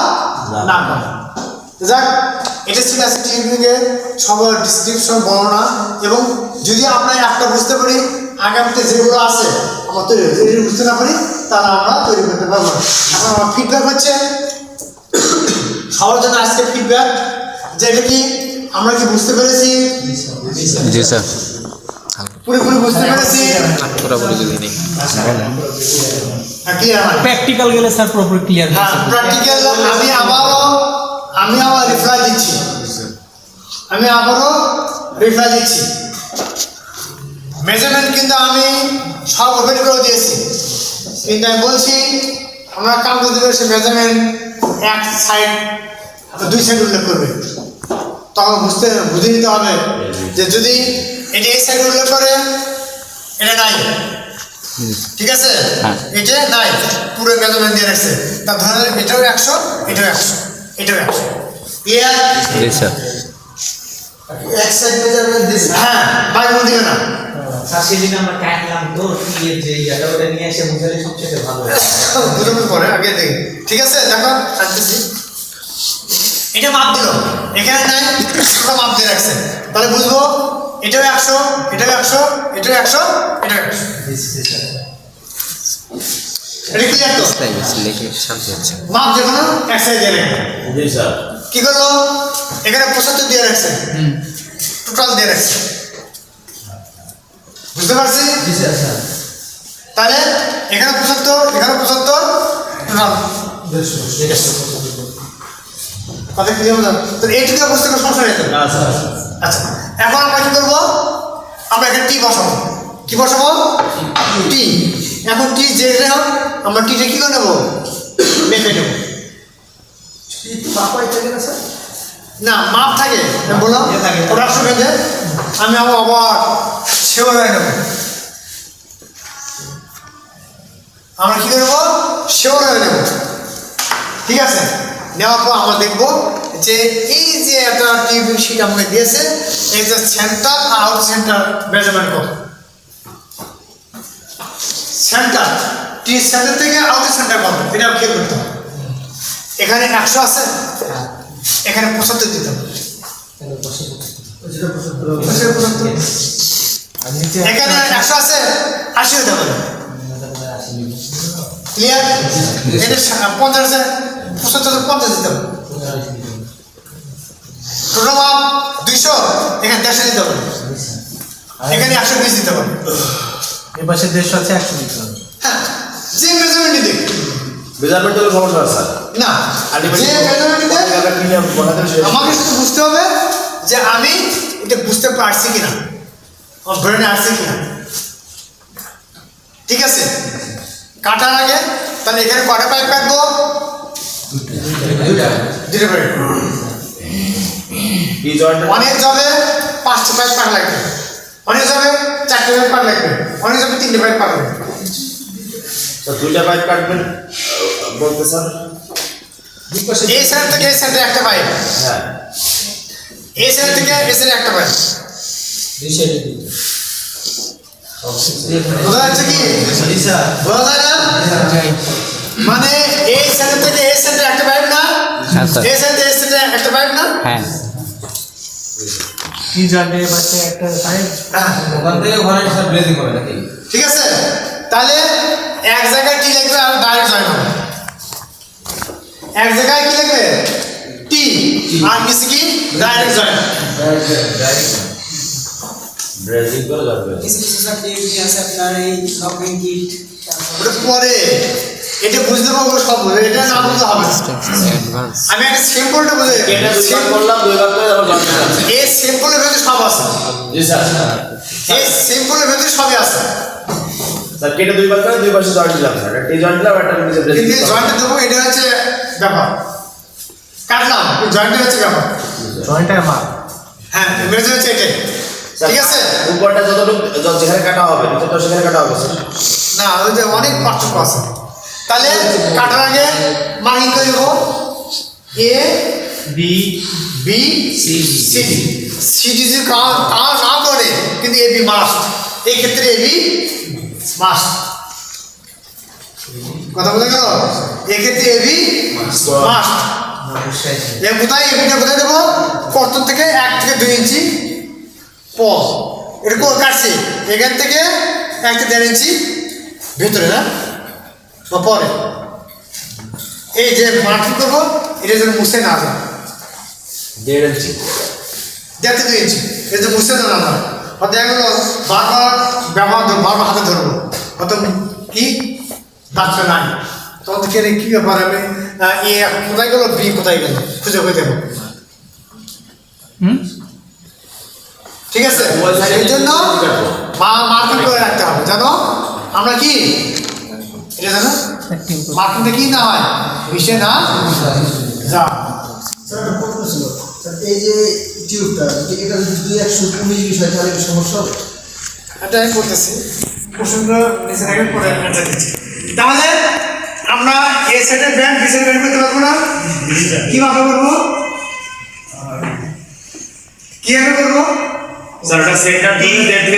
না করে। যাক, এটা ছিল আছে টিউবিংয়ের সবার ডিসক্রিপশন, বর্ণনা। এবং যদি আমরা একটা বুঝতে পারি, আগামীতে যেগুলো আছে আমার তৈরি হয়েছে, যদি বুঝতে না পারি তাহলে আমরা তৈরি করতে পারবো না। এখন আমার ফিডব্যাক হচ্ছে সবার জন্য আজকে ফিডব্যাক, যে এটা কি আমরা কি বুঝতে পেরেছি? জি স্যার, পুরোপুরি বুঝতে পেরেছি? পুরোপুরি যদি নেই ক্লিয়ার হয়? প্র্যাকটিক্যাল গেলে স্যার পুরোপুরি ক্লিয়ার হ্যাঁ, প্র্যাকটিক্যাল আমি আবার রিপ্লাই দিচ্ছি, মেজারমেন্ট কিন্তু আমি সব ওপেন করে দিয়েছি, কিন্তু আমি বলছি আমরা কাম করতে পারি, সে মেজারমেন্ট এক সাইড 2 সাইড উল্লেখ করবে। তখন বুঝে নিতে হবে যে যদি এটা এই সাইড উল্লেখ করে এটা নাই, ঠিক আছে, এটা নাই, পুরো মেজারমেন্ট দিয়ে রাখছে, তা ধরে এটাও 100, এটাও 100, এটাও 100। ক্লিয়ার? জি স্যার। এক সাইড মেজারমেন্ট দিছে, হ্যাঁ বাইরে দিবে না। স্যার সেদিন আমরা কাটলাম তো কি যে এটা ওটা নিয়ে এসে বুঝালে সবচেয়ে ভালো হয়। বুঝানোর পরে আগে দেখি, ঠিক আছে, দেখো আসতেছি, এটা মাপ দিল, এখানে নাই, ওটা মাপ দিয়ে রাখছে, তাহলে বুঝবো এটাও 100, এটাও 100, এটাও 100, এটাও 100। এটা ক্লিয়ার তো? মাপ যে কোনো এক সাইড দিয়ে রাখবে। কি করলো? এখানে 75 দিয়ে রাখছে, টোটাল দিয়ে রাখছে, বুঝতে পারছি? তাহলে এখানে 75, এখানে 75, টোটাল কথা ক্লিয়ার হলো? তো এইটুকু বুঝতে কোনো সমস্যা নেই তো? আচ্ছা, এখন আমরা কি করবো? আমরা এখানে টি বসাবো। কি বসাবো? টি। এখন টি যে আমরা টিটা কি করে নেবো? মেপে নেবো। না, মাপ থাকে, বললাম প্রোডাকশন বেঁধে আমি আবার সেভাবে নেবো। আমরা কি করবো শিওর হয়ে নেব। ঠিক আছে, নেওয়ার পর আমরা দেখবো যে এই যে একটা টিভি শিট আমাকে দিয়েছে, এই যে সেন্টার আর আউট সেন্টার মেজারমেন্ট করো। সেন্টার টি সেন্টার থেকে আউট সেন্টার পাবো, এটা খেয়াল করতে হবে। এখানে 100 আছে, এখানে 75 দিতে হবে। এখানে 100 আছে, 80 দিতে হবে। ক্লিয়ার? এটা 50 আছে, 75 50 দিতে হবে। টোটাল মাপ 200, এখানে 150 দিতে হবে। এখানে 120 দিতে হবে। এই পাশে 150 আছে, 100 দিতে হবে। হ্যাঁ, যে মেজারমেন্ট দিতে মেজারমেন্টের সমস্যা আছে স্যার। না, যে মেজারমেন্ট দিতে আমাকে শুধু বুঝতে হবে যে আমি এটা বুঝতে পারছি কিনা, আমার ব্রেনে আসছে কিনা। ঠিক আছে, কাটার আগে তাহলে এখানে কটা পাইপ কাটবো? দুটো পাইপ। কি জয়েন্ট অনেক যাবে 5টা পাইপ কাটা লাগবে, অনেক যাবে 4টে পাইপ কাটা লাগবে, অনেক যাবে 3টে পাইপ কাটা লাগবে। তো 2টা পাইপ কাটবেন বলতে স্যার। এই সাইড থেকে এই সাইডে একটা পাইপ, হ্যাঁ, এই সাইড থেকে এই সাইডে একটা পাইপ। বোঝা যাচ্ছে কি? বোঝা যায় না? মানে এই সাইড থেকে এই সাইডে একটা পাইপ না, হ্যাঁ স্যার। এই সাইডে এই সাইডে একটা পাইপ না। হ্যাঁ কি জয়েন্টের পাশে একটা পাইপ, ওখান থেকে ওখানে সব ব্লেজিং হবে নাকি? ঠিক আছে, তাহলে এক জায়গায় টি লিখবে আর ডাইরেক্ট জয়েন হবে। এক জায়গায় কি লিখবে? টি, আর নিচে কি? Direct join. ব্রেজিং করে যাবে। ওটা পরে, এটা বুঝতে পারবো সব, এটা না বুঝতে হবে না। আমি একটা সিম্পলটা বুঝে, এটা দুইবার করলাম, দুইবার করে আবার জয়েন্ট আছে। এই সিম্পলের ভেতরে সব আছে, জি স্যার। এই সিম্পলের ভেতরে সবই আছে। স্যার কেটে দুইবার করে দুই পাশে জয়েন্ট দিলাম স্যার। একটা জয়েন্ট দিলাম, একটা নিচে ব্রেজিং কিন্তু জয়েন্টটা দেবো, এটা হচ্ছে ব্যাপার। কাটলাম, জয়েন্টটা হচ্ছে ব্যাপার। জয়েন্টের মাপ। হ্যাঁ, মেজার হচ্ছে এটাই। ঠিক আছে, উপরটা যতটুকু যেখানে কাটা হবে, নিচেটা সেখানে কাটা হবে স্যার। না ওই যে অনেক পার্থক্য আছে। তাহলে কাটার আগে মার্কিং করে দেবো A B B C C C যদি না করে কিন্তু এ বি মাস্ট, এই ক্ষেত্রে এ বি মাস্ট। কথা বলে গেল? এক্ষেত্রে এ বি মাস্ট। এ কোথায়, এবিটা কোথায় দেবো? কর্তন থেকে 1 থেকে 2 ইঞ্চি পর, এটা কাটছি এখান থেকে 1 থেকে 1.5 ইঞ্চি ভেতরে, না বা পরে। এই যে মার্কিং করবো, এটা যেন মুছে না যায়। 1.5 ইঞ্চি, 1 থেকে 2 ইঞ্চি, এটা যে মুছে না যায়। হয়তো এগুলো বারবার বারবার হাতে ধরবো, হয়তো কি দাঁতটা নাই, তখন তো কেন কি ব্যাপার, আমি এ কোথায় গেল, বি কোথায় গেল খুঁজে খুঁজে দেবো। ঠিক আছে, এই জন্য মার্কিং করে রাখতে হবে। জানো আমরা কি এটা জানো, মার্কিংটা কি না হয়, মিশে না যা। এই যে টিউবটা, এটা যদি 219 হয় তাহলে কি সমস্যা হবে? এটা আমি করতেছি, প্রশ্নগুলো নিচে রেখে পরে অ্যান্সার দিচ্ছি। তাহলে আমরা এ সেটের ব্যান্ড বি সেটের ব্যান্ড করতে পারবো না? কিভাবে করবো? কিভাবে করবো? স্যার এটা সেন্টার দিয়ে দেখতে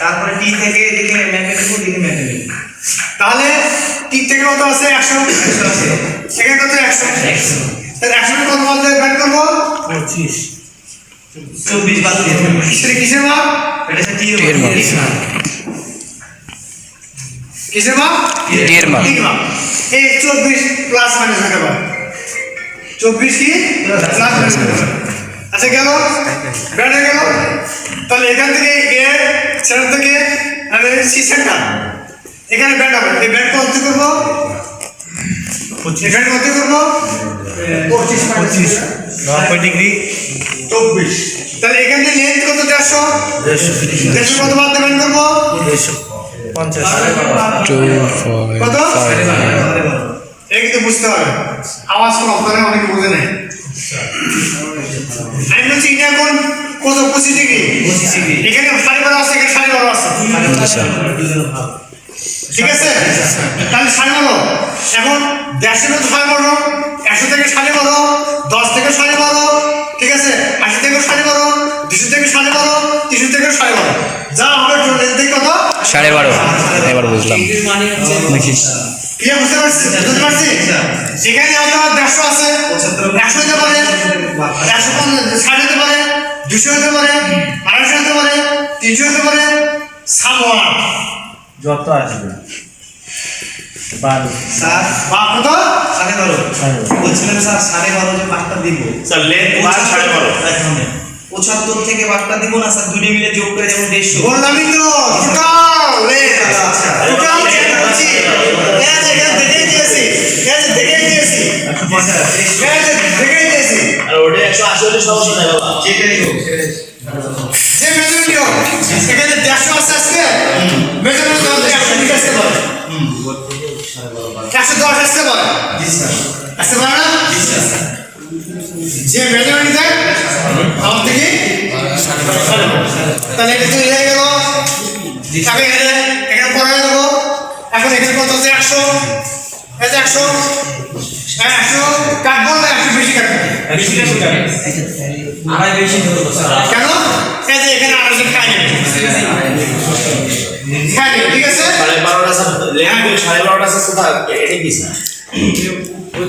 তারপরে টি থেকে এদিকে ম্যাপে দেবো, এদিকে ম্যাপে দেবো। তাহলে 3 থেকে কত আছে? 100 আছে। সেখানে কত? 100। তাহলে 100 কত মান দিয়ে ব্যান্ড করবো? 24 বাদ দিয়ে দেবো। কিসের মাপ? এটা হচ্ছে টি এর মাপ। কিসের মাপ? এর মাপ। টির মাপ। এই 24 প্লাস মাইনাস হতে পারে। 24 কি প্লাস মাইনাস হতে পারে। আচ্ছা গেল, ব্যান্ড হয়ে গেল। তাহলে এখান থেকে এ সেন্টার থেকে সি সেন্টার, এখানে ব্যান্ড হবে। এই ব্যান্ড কত করবো? 25 ব্যান্ড কত করবো? 25 90 ডিগ্রি 24। তাহলে এখান থেকে লেন্থ কত? 150। 150 কত বাদ দিয়ে ব্যান্ড করবো? 50 কত? এই কিন্তু বুঝতে হবে, আওয়াজ কম করে অনেকে বুঝে নেয়। আমি বলছি এটা এখন কত 25 ডিগ্রি এখানে 12.5 আছে এখানে 12.5 আছে ঠিক আছে তাহলে 12.5 এখন 150 মধ্যে 12.5 100 থেকে 12.5 10 থেকে 12.5 ঠিক আছে 80 থেকে 12.5 200 থেকে 12.5 300 থেকে 12.5 যা হবে টোটাল দেখি কত 12.5 এবার বুঝলাম ডিগ্রির মানে হচ্ছে কি বুঝতে পারছি যেখানে হয়তো 150 আছে 100 হতে পারে 150 হতে পারে 200 হতে পারে 250 হতে পারে 300 হতে পারে সামওয়ান যত আসবে 12 স্যার বা কত 12.5 বলছিলেন স্যার 12.5 যে বারটা দিব স্যার লেন্থ 12.5 75 থেকে বারটা দিব না স্যার দুটো মিলে যোগ করে যেমন 150 বললামই তো টোটাল টোটাল বলছি দেখেই দিয়েছি দেখেই দিয়েছি আর ওটা 180 হলে সমস্যা নাই বাবা যেটাই হোক যে মেজারমেন্ট হোক এখানে 150 আছে আজকে মেজারমেন্ট করতে 100 আসতে পারে 110 আসতে পারে আসতে পারে না যে মেজারমেন্ট দেয় আমার থেকে তাহলে এটা তো হয়ে গেল তাকে এখানে পড়ে দেবো এখন এখানে কত আছে 100 এই যে 100 কাটবো না 100 বেশি কাটবো আড়াই বেশি ধরবো স্যার কেন এই যে এখানে আরো খাই নেবে ঠিক আছে 12.5 স্যার লেন্থ 12.5 আছে স্যার এটা কি স্যার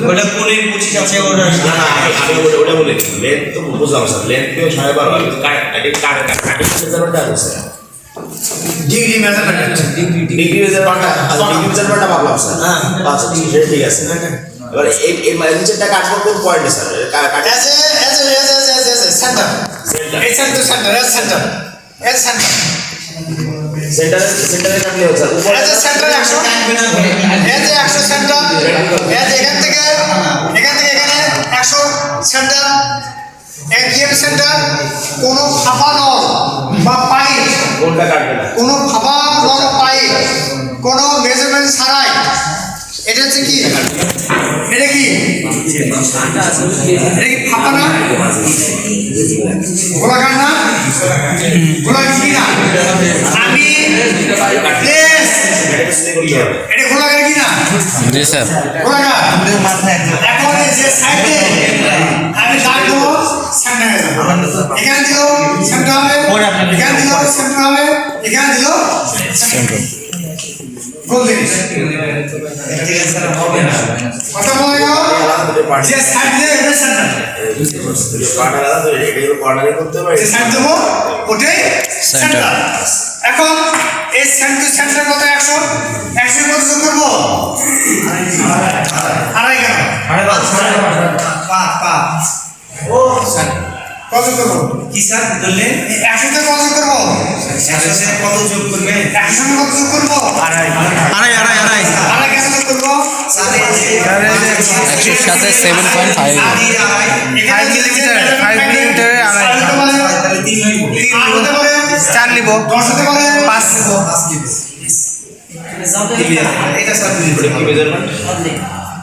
ওটা পুরো 25 আছে ওটা না না আমি ওটা বলি লেন্থ তো বুঝলাম স্যার লেন্থ তো 12.5 কাটিং মেজারমেন্টটা আছে ডিগ্রি মেজারমেন্ট ডিগ্রি মেজারমেন্টটা ভাবলাম স্যার আচ্ছা ঠিক আছে এবার এই নিচেরটা কাটবো কোন পয়েন্টে স্যার কাটে সেন্টার এই সেন্টার সেন্টারে কাটলে হচ্ছে স্যার উপরে সেন্টার 100 এই যে 100 সেন্টার এই যে এখান থেকে এখানে 100 সেন্টার এটিএম সেন্টার কোনো ফাঁপা নল বা পাইপ কোনটা কাটবে না কোনো ফাঁপা নল পাইপ কোনো মেজারমেন্ট ছাড়াই এটা হচ্ছে কি এটা কি ফাঁপা না গোলাকার না গোলাকার কি না আমি প্লেস এটা গোলাকার কি না জি স্যার গোলাকার এখন যে সাইডে আমি দাগ দেবো সেন্টার হয়ে যাবে এখানে দিল সেন্টার হবে এখানে দিল সেন্টার হবে এখানে দিল সেন্টার গোল্ডেন কথা বলে গেল যে সাইড দিয়ে এটা সেন্টার কর্নার আলাদা তো এটা কর্নারে করতে পারি যে সাইড দেবো ওটাই সেন্টার এখন এই সেন্টার কত 100 100 কত যোগ করবো আড়াই কেন ও কত করবো কি স্যার বললেন 100 তে কত করবো 100 এ কত যোগ করবে 100 তে কত যোগ করবো আড়াই কেন যোগ করবো স্যার 100 সাথে 7.5 5 মিলিমিটার আড়াই তাহলে 3 নিব 8 হতে পারে 4 নিব 10 হতে পারে 5 নিব 5 নিব এটা স্যার কি মেজারমেন্ট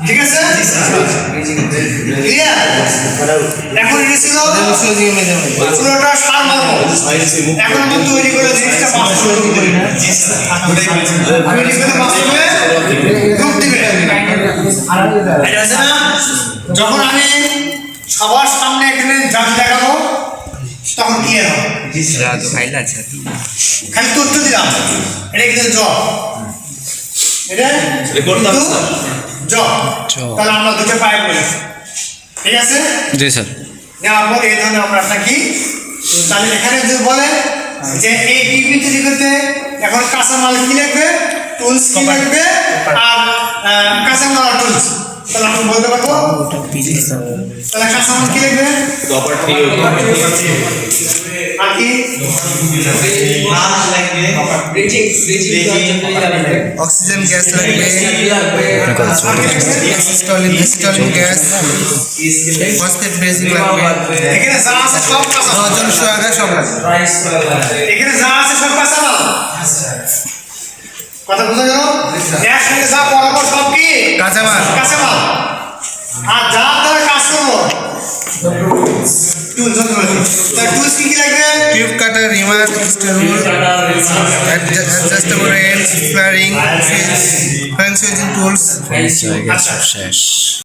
ঠিক আছে ক্লিয়ার এখন এটা ছিল পুরোটা সার মারবো এখন আমি তৈরি করে জিনিসটা বাস্তবায়ন করি আমি লিখে বাস্তবে রূপ দিবে এটা আছে না যখন আমি সবার সামনে এখানে জাজ দেখাবো তখন কি হবে খালি তথ্য দিলাম এটা কিন্তু জব এটা করতাম স্যার জব তাহলে আমরা দুটো পায়ে বলেছি ঠিক আছে জি স্যার নেওয়ার পর এই ধরনের আমরা থাকি তাহলে এখানে যদি বলে যে এই টিভি তৈরি করতে এখন কাঁচামাল কি লাগবে টুলস কি লাগবে আর কাঁচামাল টুলস তাহলে আমরা বলতে পারবো তাহলে কাঁচামাল কি লাগবে কপার টি আর কি মাছ লাগবে অক্সিজেন গ্যাস লাগবে ইনস্টলিং গ্যাস ফসফেট বেসিক লাগবে এখানে যা আছে সব কাঁচামাল নজন সোয়াগা সব লাগবে এখানে যা আছে সব কাঁচামাল কথা বোঝা গেল একসঙ্গে যা বরাবর সব কি কাঁচামাল কাঁচামাল আর যা দ্বারা কাজ করবো টুল যন্ত্রপাতি তার টুলস কি লাগবে tube cutter, reamer, rule, adjustable end, flaring, French tools. শেষ